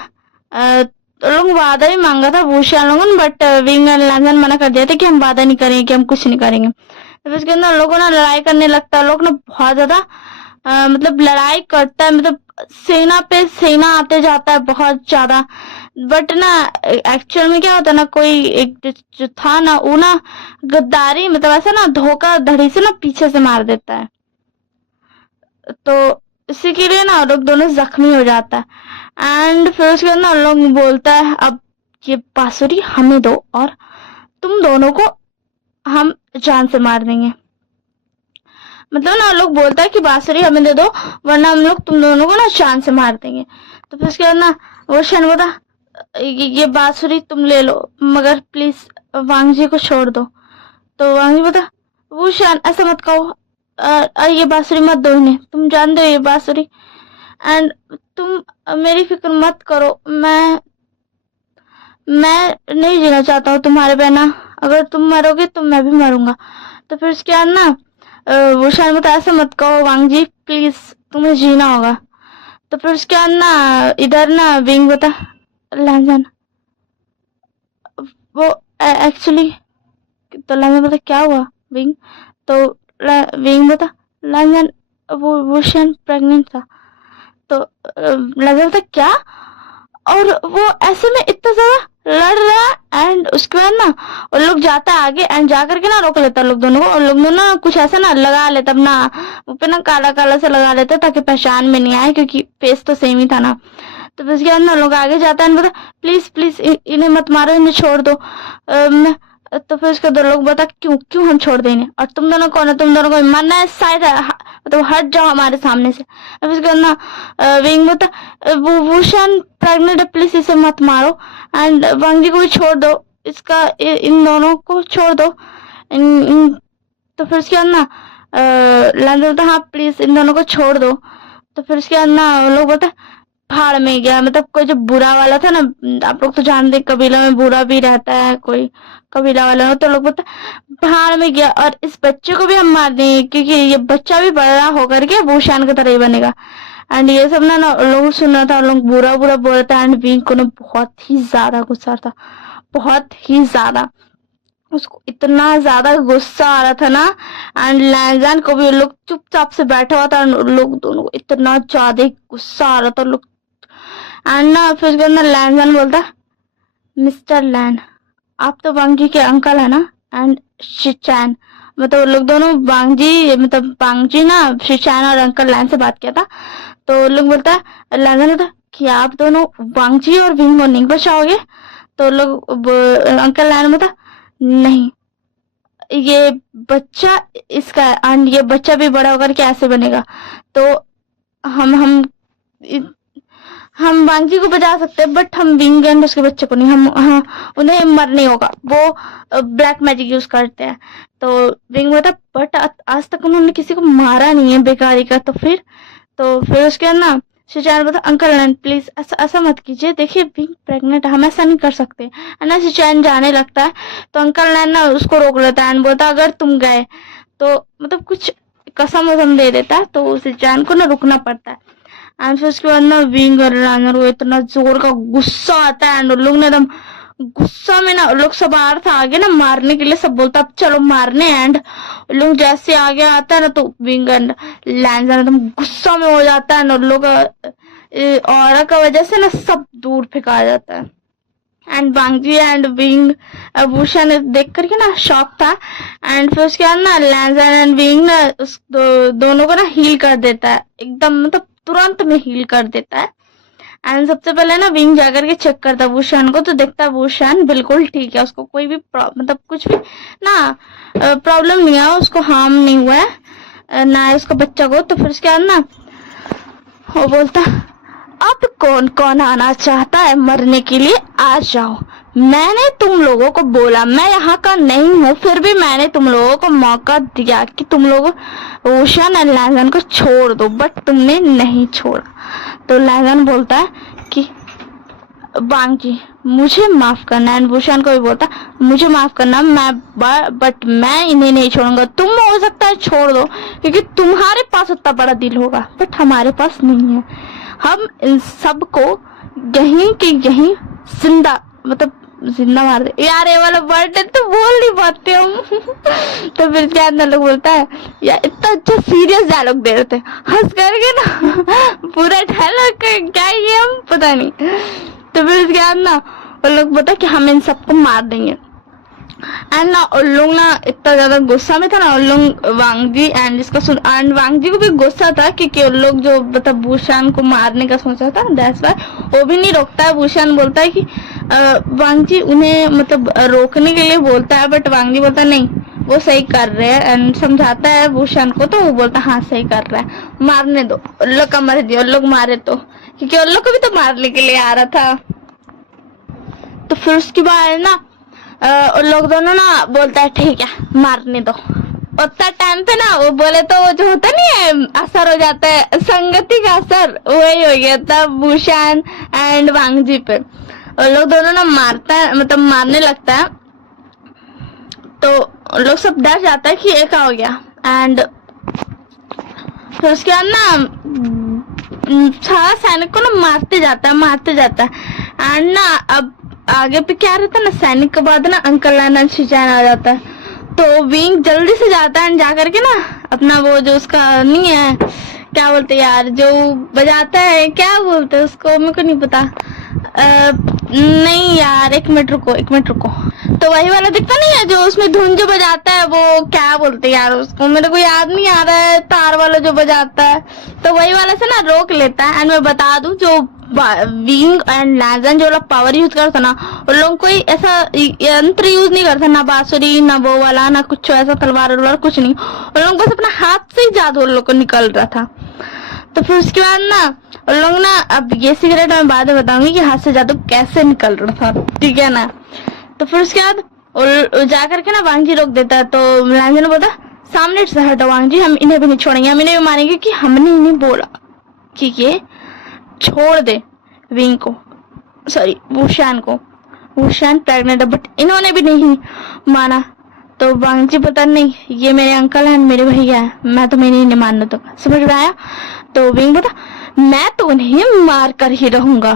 तो लोग वादा भी मांगा था भूषण लोगों ने, बट विंग एंड लैंजन मना कर दिया था कि हम वादा नहीं करेंगे, कि हम कुछ नहीं करेंगे। तो फिर उसके अंदर लोगों ना लड़ाई करने लगता है। लोग ना बहुत ज्यादा मतलब लड़ाई करता है, मतलब सेना पे सेना आते जाता है बहुत ज्यादा। बट ना एक्चुअल में क्या होता है ना, कोई एक जो था ना वो ना गद्दारी मतलब ऐसा ना धोखाधड़ी से ना पीछे से मार देता है। तो इसी के लिए ना लोग दोनों जख्मी हो जाता है एंड फिर उसके बाद ना लोग बोलता है अब ये बांसुरी हमें दो और तुम दोनों को हम जान से मार देंगे। मतलब ना लोग बोलता है कि बांसुरी हमें दे दो वरना हम लोग तुम दोनों को ना जान से मार देंगे। तो फिर उसके बाद ना वो शन बोला ये बांसुरी तुम ले लो मगर प्लीज वांगजी को छोड़ दो। तो वांगजी बोला वो शान ऐसा मत कहो, ये बांसुरी मत दो इन्हें, तुम जान दो ये बांसुरी एंड तुम मेरी फिक्र मत करो, मैं नहीं जीना चाहता हूँ तुम्हारे बिना, अगर तुम मरोगे तो मैं भी मरूंगा। तो फिर उसके बाद ना वो शान बता ऐसा मत कहो वांगजी प्लीज तुम्हें जीना होगा। तो फिर उसके बाद ना इधर ना विंग बता लैंजन वो एक्चुअली तो लैंजन बता क्या हुआ विंग। तो विंग बता लैंजन वो शान प्रेग्नेंट था। तो लैंजन बता क्या, और वो ऐसे में इतना ज्यादा लड़ रहा एंड उसके बाद ना वो लोग जाता है आगे एंड जाकर के ना रोक लेता लोग दोनों को। और लोग दोनों ना कुछ ऐसा ना लगा लेता अपना वो पे ना काला काला से लगा लेता ताकि पहचान में नहीं आए क्योंकि फेस तो सेम ही था ना। तो उसके बाद ना लोग आगे जाता है बोला प्लीज प्लीज इन्हें मत मारो, इन्हें छोड़ दो। तो फिर उसके दो लोग बता क्यों क्यों हम छोड़ देंगे और तुम दोनों कौन है, तुम दोनों को मरना है शायद मतलब हट जाओ हमारे सामने से। अब उसके बाद ना विंग बता भूषण प्रेग्नेंट है प्लीज इसे मत मारो एंड वांगजी को भी छोड़ दो, इसका इन दोनों को छोड़ दो। तो फिर उसके बाद ना लैंडर बोलता हाँ प्लीज इन दोनों को छोड़ दो। तो फिर उसके बाद ना लोग बोलते भाड़ में गया, मतलब कोई जो बुरा वाला था ना, आप लोग तो जानते कबीला में बुरा भी रहता है कोई कबीला वाला हो, तो लोग बोलते भाड़ में गया और इस बच्चे को भी हम मार देंगे क्योंकि ये बच्चा भी बड़ा होकर के भूषण की तरह ही बनेगा। एंड ये सब ना लोग सुन रहा था, लोग बुरा बुरा बोल रहा था एंड विंग को ना बहुत ही ज्यादा गुस्सा था, बहुत ही ज्यादा उसको इतना ज्यादा गुस्सा आ रहा था ना। एंड लैंजन को भी लोग चुपचाप से बैठा हुआ था, लोग दोनों को इतना ज्यादा गुस्सा आ रहा था लोग। एंड ना फिर उसके अंदर लैंजन बोलता मिस्टर लैन आप तो वांगजी के अंकल है ना एंड शिचैन, मतलब लोग दोनों वांगजी मतलब वांगजी ना शिचैन और अंकल लैन से बात किया था। तो लोग बोलता है लैंजन बोलता कि आप दोनों वांगजी और विंग को नहीं बचाओगे। तो लोग अंकल लैन बोलता नहीं ये बच्चा इसका एंड ये बच्चा भी बड़ा होकर के ऐसे बनेगा। तो हम वांगजी को बचा सकते हैं बट हम विंग एंड उसके बच्चे को नहीं, हम उन्हें मरने होगा, वो ब्लैक मैजिक यूज करते हैं। तो विंग बता बट आज तक उन्होंने किसी को मारा नहीं है बेकारी का। तो फिर उसके बाद ना शिचान बता अंकल लैन प्लीज ऐसा मत कीजिए, देखिए विंग प्रेग्नेंट हम ऐसा नहीं कर सकते। ना शिचान जाने लगता है तो अंकल लैन ना उसको रोक लेता है, बोलता अगर तुम गए तो मतलब कुछ कसम वसम दे देता है तो शिचान को ना रुकना पड़ता है। एंड फिर उसके बाद ना विंग और रनर को इतना जोर का गुस्सा आता है एंड लोग ना एकदम गुस्सा में ना लोग सब आ रहा था आगे ना मारने के लिए, सब बोलता अब चलो मारने। एंड लोग जैसे आगे आता है ना तो विंग एंड लैंजर एकदम गुस्सा में हो जाता है ना, लोग और का वजह से ना सब दूर फेंका जाता है। एंड वांगजी एंड विंग भूषण देख करके ना शॉक था। एंड फिर उसके बाद ना लैंजर एंड विंग ना उस दोनों को ना हील कर देता है एकदम, मतलब तुरंत में हील कर देता है। एंड सबसे पहले ना विंग जाकर के चेक करता भूषण को, तो देखता भूषण बिल्कुल ठीक है, उसको कोई भी मतलब कुछ भी ना प्रॉब्लम नहीं है, उसको हार्म नहीं हुआ है ना है उसका बच्चा को। तो फिर उसके बाद ना वो बोलता अब कौन कौन आना चाहता है मरने के लिए, आ जाओ। मैंने तुम लोगों को बोला मैं यहाँ का नहीं हूँ, फिर भी मैंने तुम लोगों को मौका दिया कि तुम लोग भूषण और लैंजन को छोड़ दो, बट तुमने नहीं छोड़ा। तो लैंजन बोलता है कि वांग जी मुझे माफ करना, एंड भूषण को भी बोलता मुझे माफ करना, बट मैं इन्हें नहीं छोड़ूंगा। तुम हो सकता है छोड़ दो क्योंकि तुम्हारे पास उतना बड़ा दिल होगा, बट हमारे पास नहीं है। हम इन सबको यहीं के यहीं जिंदा मतलब जिंदा मार दे। यार ये वाला वर्ड है तो बोल नहीं पाते हम। तो फिर क्या ना लोग बोलता है यार इतना अच्छा सीरियस डायलॉग दे देते हंस करके ना पूरा डायलॉग क्या ये हम पता नहीं। तो फिर उसके बाद ना वो लोग बोलता कि हम इन सबको मार देंगे। एंड ना उन लोग ना इतना ज्यादा गुस्सा में था ना उन लोग वांग जी एंड इसका सुन, एंड वांग जी को भी गुस्सा था क्योंकि उन लोग जो मतलब भूषण को मारने का सोचा था, दैट्स व्हाई वो भी नहीं रोकता है। भूषण बोलता है कि वांग जी उन्हें मतलब रोकने के लिए बोलता है, बट वांग जी बोलता नहीं वो सही कर रहे हैं, एंड समझाता है भूषण को। तो वो बोलता हाँ सही कर रहा है, मारने दो, उन लोग का मर्जी, उन लोग मारे तो, क्योंकि उन लोग को भी तो मारने के लिए आ रहा था। तो फिर उसके बाद ना उन लोग दोनों ना बोलता है ठीक है मारने दो। उतना टाइम पे ना वो बोले तो वो जो होता नहीं है असर हो जाता है, संगति का असर वही हो गया था भूषण एंड वांग जी पे। उन लोग दोनों ना मारता है मतलब मारने लगता है, तो उन लोग सब डर जाता है कि ये क्या हो गया। एंड फिर उसके बाद ना सारा सैनिक को ना मारते जाता है। एंड ना अब आगे पे क्या रहता है ना, सैनिक के बाद ना अंकल लाना शिजान आ जाता है। तो विंग जल्दी से जाता है जा करके ना अपना वो जो उसका नहीं है क्या बोलते यार जो बजाता है, क्या बोलते हैं उसको मेरे को नहीं पता। नहीं यार एक मिनट रुको। तो वही वाला दिखता नहीं है जो उसमें धुन जो बजाता है, वो क्या बोलते हैं यार उसको, मेरे को याद नहीं आ रहा है, तार वाला जो बजाता है। तो वही वाला से ना रोक लेता है। एंड मैं बता दूं जो विंग एंड लैंजन जो लोग पावर यूज करता ना, उन लोग कोई ऐसा यंत्र यूज नहीं करता, ना बांसुरी ना वो वाला ना कुछ ऐसा तलवार कुछ नहीं, उन लोग बस अपना हाथ से ही जादू उन लोग को निकल रहा था। तो फिर उसके बाद ना उन लोग ना, अब ये सिगरेट मैं बाद में बताऊंगी कि हाथ से जादू कैसे निकल रहा था, ठीक है ना। तो फिर उसके बाद जा करके ना वांग जी रोक देता है। तो लैंजन बोलता सामने से हटो वांग जी, हम इन्हें भी नहीं छोड़ेंगे, हम इन्हें भी मारेंगे कि हमने इन्हें बोला कि ये छोड़ दे विंग को, सॉरी भूषण को, भूषण प्रेग्नेंट है, बट इन्होंने भी नहीं माना। तो वांग जी पता नहीं ये मेरे अंकल हैं मेरे भैया है, मैं तो मैंने नहीं मानना, तो समझ में आया। तो विंग बता मैं तो उन्हें मार कर ही रहूंगा।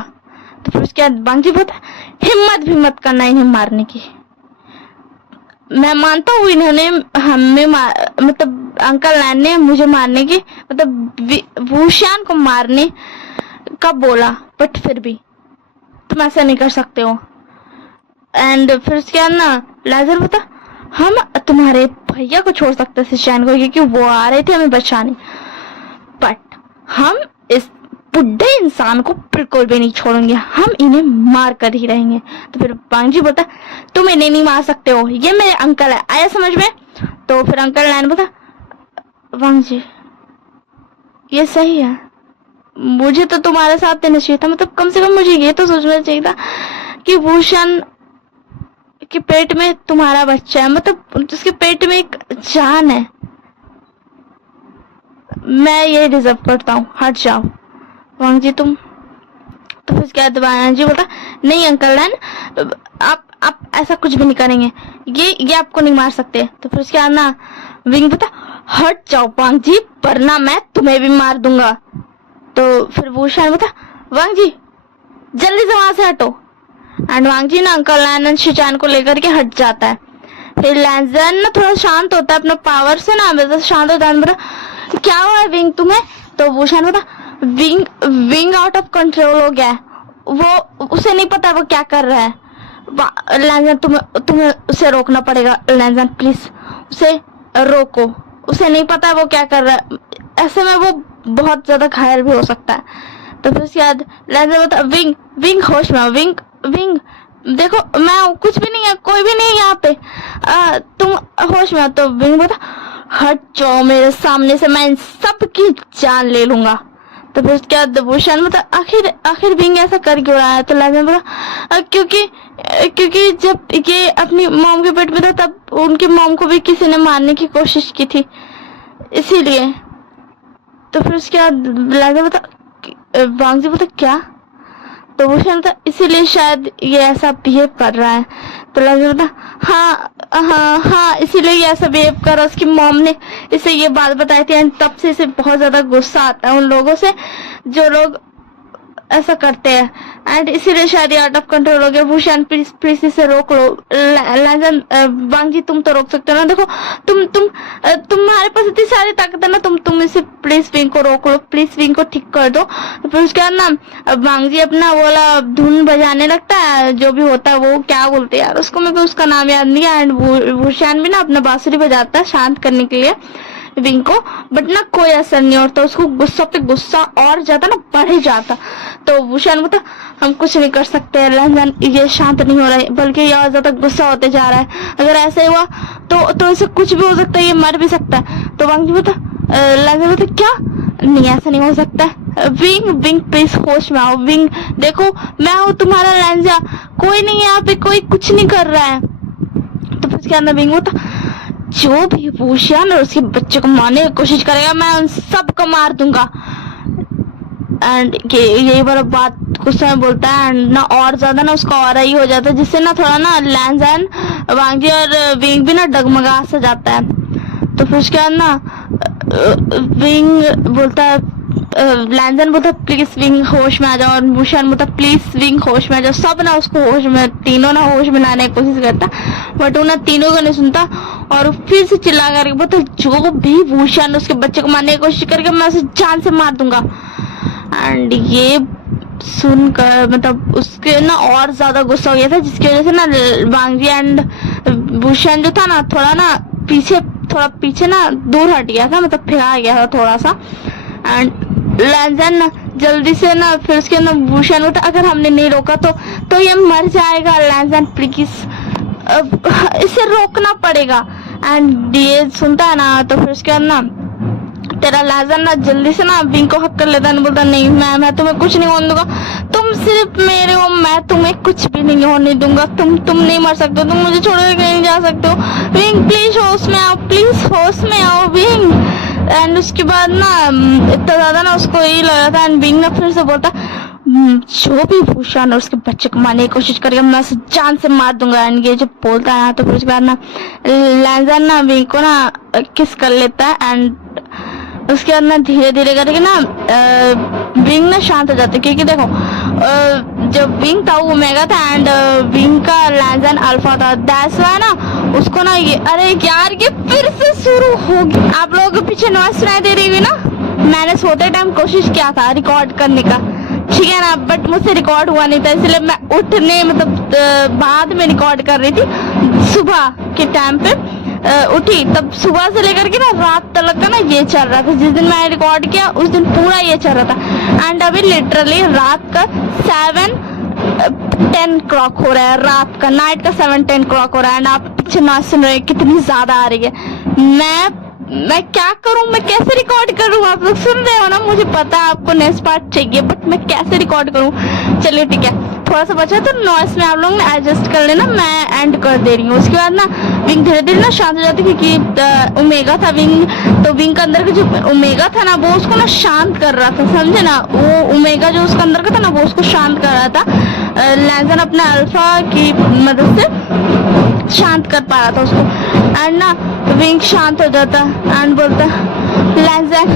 तो फिर उसके बाद वांग जी बता हिम्मत भी मत करना इन्हें मारने की, मैं मानता हूँ इन्होंने हमें मतलब अंकल लैन ने मुझे मारने की मतलब भूषण को मारने का बोला, बट फिर भी तुम ऐसा नहीं कर सकते हो। एंड फिर उसके बाद ना लेजर बता हम तुम्हारे भैया को छोड़ सकते हैं शिशान को, क्योंकि वो आ रहे थे हमें बचाने, बट हम इस बुढ़े इंसान को बिल्कुल भी नहीं छोड़ेंगे, हम इन्हें मार कर ही रहेंगे। तो फिर वांग जी बोलता तुम इन्हें नहीं मार सकते हो, ये मेरे अंकल है, आया समझ में। तो फिर अंकल लैन बोलता वांग जी ये सही है, मुझे तो तुम्हारे साथ देना चाहिए था, मतलब कम से कम मुझे ये तो सोचना चाहिए था कि भूषण के पेट में तुम्हारा बच्चा है, मतलब उसके पेट में एक जान है, मैं ये डिजर्व करता हूँ, हट जाओ वांग जी तुम। तो फिर क्या वांग जी बोलता नहीं अंकल लैन आप ऐसा कुछ भी नहीं करेंगे, ये आपको नहीं मार सकते। तो फिर उसके बाद ना विंग बोलता हट जाओ वांग जी वरना मैं तुम्हें भी मार दूंगा। तो फिर भूषण बोलता वांग जी जल्दी से वहां से हटो। एंड वांग जी ना अंकल लैन एंड शिचान को लेकर के हट जाता है। फिर लैंजन ना थोड़ा शांत होता है अपना पावर से ना, वैसे शांत होता है, बोला क्या हुआ है विंग तुम्हें। तो भूषण बोलता विंग आउट ऑफ कंट्रोल हो गया है, वो उसे नहीं पता वो क्या कर रहा है। लैंजन तुम्हें उसे रोकना पड़ेगा, लैंजन प्लीज उसे रोको, उसे नहीं पता वो क्या कर रहा है, ऐसे में वो बहुत ज्यादा घायल भी हो सकता है। तो फिर उसके बाद लैंजन बोलता विंग विंग होश में, विंग विंग देखो मैं कुछ भी नहीं है, कोई भी नहीं है यहाँ पे, तुम होश में। तो विंग बोलता हट जाओ मेरे सामने से, मैं इन सब की जान ले लूंगा। तो फिर उसके बाद भूषण मतलब आखिर विंग ऐसा कर क्यों रहा है। तो लैंजन बोला क्योंकि जब ये अपनी मॉम के पेट में था तब उनकी मॉम को भी किसी ने मारने की कोशिश की थी, इसीलिए। तो फिर उसके बाद लैंजन बोलता वांगजी बोलता क्या। तो भूषण था इसीलिए शायद ये ऐसा बिहेव कर रहा है। तो लैंजन बोलता हाँ इसीलिए ये ऐसा बिहेव कर रहा है, उसकी मॉम ने इसे ये बात बताई थी एंड तब से इसे बहुत ज्यादा गुस्सा आता है उन लोगों से जो लोग ऐसा करते हैं एंड इसीलिए शायद ये आउट ऑफ कंट्रोल हो गया। भूषण प्लीज इसे रोक लो। लैंजन वांगजी तुम तो रोक सकते हो ना, देखो तुम्हारे पास इतनी सारी ताकत है ना, तुम इसे प्लीज विंग को रोक लो, प्लीज विंग को ठीक कर दो। फिर उसके बाद ना वांगजी अपना वाला धुन बजाने लगता है, जो भी होता है वो क्या बोलते हैं यार उसको, मेरे को उसका नाम याद नहीं है। एंड भूषण भी ना अपना बांसुरी बजाता है शांत करने के लिए विंग को, बट ना कोई असर नहीं होता, उसको गुस्सा पे गुस्सा और ज्यादा ना बढ़ ही जाता। तो भूषण बोलता हम कुछ नहीं कर सकते, लैंजन ये शांत नहीं हो रहा है बल्कि ये और ज्यादा गुस्सा होते जा रहा है, अगर ऐसे हुआ तो इसे कुछ भी हो सकता है, ये मर भी सकता है। तो वांगजी बोलता लैंजन बोलता क्या नहीं ऐसा नहीं हो सकता है, विंग प्लीज होश में आओ, विंग देखो मैं हूँ तुम्हारा लैंजा, कोई नहीं है यहाँ पे, कोई कुछ नहीं कर रहा है। तो फिर उसके अंदर विंग बोलता जो भी भूषण और उसके बच्चे को मारने की कोशिश करेगा मैं उन सबको मार दूंगा। एंड यही बार बात गुस्से में बोलता है एंड ना और ज्यादा ना उसका और ही हो जाता है, जिससे ना थोड़ा ना लैंजन वांगजी और विंग भी ना डगमगा सा जाता है। तो फिर उसके बाद ना विंग बोलता है लैंजन बोलता प्लीज विंग होश में आ जाओ, और भूषण बोलता प्लीज विंग होश में आ जाओ। सब ना उसको होश में, तीनों ना होश में लाने की कोशिश करता बट वो ना तीनों को नहीं सुनता और फिर से चिल्ला करके बोलता जो भी भूषण उसके बच्चे को मारने की कोशिश करके मैं उसे जान से मार दूंगा। एंड ये सुनकर मतलब उसके ना और ज्यादा गुस्सा हो गया था, जिसकी वजह से ना वांगजी एंड भूषण जो था ना थोड़ा पीछे ना दूर हट गया था, मतलब फिरा गया था थोड़ा सा। एंड लैंजन ना जल्दी से ना फिर उसके अंदर भूषण होता अगर हमने नहीं रोका तो ये मर जाएगा, लैंजन प्लीज इसे रोकना पड़ेगा। एंड ये सुनता है ना तो फिर उसके अंदर ना तेरा लैंजन ना जल्दी से ना विंग को हक कर लेता है, बोलता नहीं मैं तुम्हें कुछ नहीं होने दूंगा, तुम सिर्फ मेरे हो, मैं तुम्हें कुछ भी नहीं होने दूंगा, तुम नहीं मर सकते, तुम मुझे छोड़ के कहीं जा सकते हो, विंग प्लीज होश में आओ, प्लीज होश में आओ विंग। एंड उसके बाद ना इतना ज्यादा ना उसको यही लग रहा था एंड विंग ना फिर से बोलता जो भी भूषण और उसके बच्चे को मारने की कोशिश करेगा मैं उसे जान से मार दूंगा। एंड ये जो बोलता है तो फिर उसके बाद ना लैंजन ना विंग को ना किस कर लेता है एंड उसके बाद ना धीरे धीरे करके ना विंग ना शांत हो जाता है, क्योंकि देखो जब विंग था वो ओमेगा था एंड विंग का लैंजन अल्फा था, दैट्स व्हाई ना उसको ना ये अरे यार ये फिर से शुरू होगी। आप लोगों को पीछे नॉइस सुनाई दे रही हुई ना, मैंने सोते टाइम कोशिश किया था रिकॉर्ड करने का, ठीक है ना, बट मुझसे रिकॉर्ड हुआ नहीं था, इसलिए मैं उठने मतलब बाद में रिकॉर्ड कर रही थी। सुबह के टाइम पे उठी तब सुबह से लेकर के ना रात तक का ना ये चल रहा था, जिस दिन मैंने रिकॉर्ड किया उस दिन पूरा ये चल रहा था। एंड अभी लिटरली रात का 7:10 क्लॉक हो रहा है, रात का नाइट का 7:10 क्लॉक हो रहा है एंड आप पीछे ना सुन रहे कितनी ज्यादा आ रही है। मैं क्या करूं, मैं कैसे रिकॉर्ड करूं, आप लोग सुन रहे हो ना, मुझे पता है आपको नेक्स्ट पार्ट चाहिए बट मैं कैसे रिकॉर्ड करूं। चलिए ठीक है, थोड़ा सा बचा तो नॉइस में आप लोग ने एडजस्ट कर लेना, मैं एंड कर दे रही हूँ। उसके बाद ना विंग धीरे धीरे ना शांत हो जाती क्योंकि ओमेगा था विंग, तो विंग का अंदर का जो ओमेगा था ना वो उसको ना शांत कर रहा था, समझे ना, वो ओमेगा जो उसका अंदर का था ना वो उसको शांत कर रहा था। लैंजन अपने अल्फा की मदद से शांत कर पा रहा था उसको। एंड ना विंग शांत हो जाता एंड बोलता लैंजन,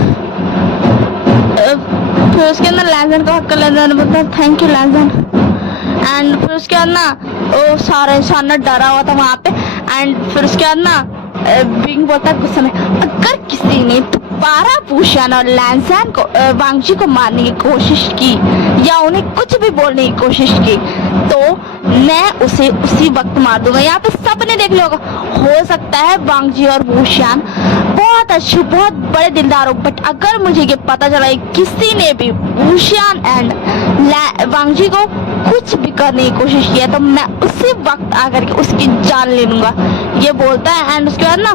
फिर उसके अंदर लैंजन का हक लैंजन बोलता थैंक यू लैंजन। एंड फिर उसके बाद ना वो सारा इंसान ना डरा हुआ था वहां पे। एंड फिर उसके बाद ना विंग बोलता गुस्से में अगर किसी ने दोबारा भूषण और लैंजन को वांगजी को मारने की कोशिश की या उन्हें कुछ भी बोलने की कोशिश की तो मैं उसे उसी वक्त मार दूंगा। यहाँ पे सबने देख लिया होगा, हो सकता है वांगजी और भूषण बहुत अच्छे, बहुत बड़े दिलदार हो, बट अगर मुझे ये पता चला कि किसी ने भी वुशियान एंड वांगजी को कुछ भी करने की कोशिश किया तो मैं उसी वक्त आकर के उसकी जान ले लूंगा, ये बोलता है। एंड उसके बाद ना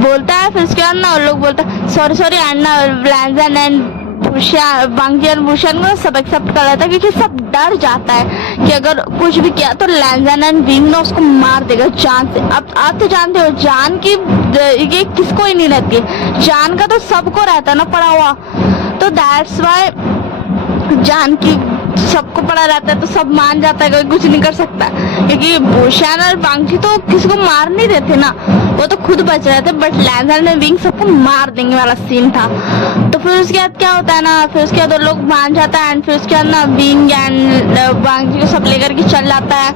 बोलता है, फिर उसके बाद ना वो लोग बोलता है सॉरी एंड ना लैंजन एंड वांगजी एंड वुशियान को सब एक्सेप्ट कर लेता है, क्योंकि सब डर जाता है कि अगर कुछ भी किया तो लैंजन एंड विंग ना उसको मार देगा जान से। अब आप तो जानते हो जान की ये किसको ही नहीं रहती है, जान का तो सबको रहता है ना पड़ा हुआ, तो दैट्स वाई जान की सबको पड़ा रहता है तो सब मान जाता है, कोई कुछ नहीं कर सकता, क्योंकि वुशियान और वांगजी तो किसी को मार नहीं देते ना, वो तो खुद बच रहे थे, बट लैंजन एंड विंग सबको मार देंगे वाला सीन था। तो फिर उसके बाद क्या होता है ना, फिर उसके बाद वो लोग मान जाता है एंड फिर उसके बाद ना विंग एंड वांगजी को सब लेकर के चल जाता है।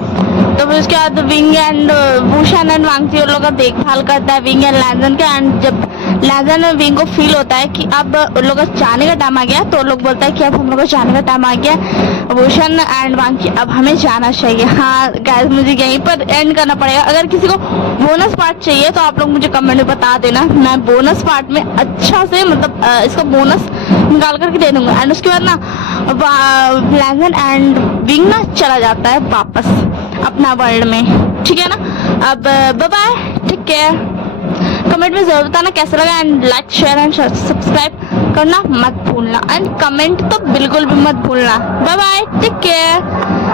तो फिर उसके बाद विंग एंड वुशियान एंड वांगजी उन लोग का देखभाल करता है विंग एंड लैंजन का। एंड जब लैंजन और विंग को फील होता है कि अब उन लोग का जाने का टाइम आ गया, तो लोग बोलता है कि अब हम लोग को जाने का टाइम आ गया, वुशियान एंड वांगजी अब हमें जाना चाहिए। हाँ गाइस, मुझे यहीं पर एंड करना पड़ेगा। अगर किसी को बोनस पार्ट चाहिए तो आप लोग मुझे कमेंट में बता देना, मैं बोनस पार्ट में अच्छा से मतलब इसका बोनस निकाल करके दे दूंगा। एंड उसके बाद ना लैंजन एंड विंग ना चला जाता है वापस अपना वर्ल्ड में, ठीक है ना। अब bye bye, take care. Comment में जरूर बताना कैसा लगा and like share and subscribe करना मत भूलना एंड कमेंट तो बिल्कुल भी मत भूलना। Bye bye, take care.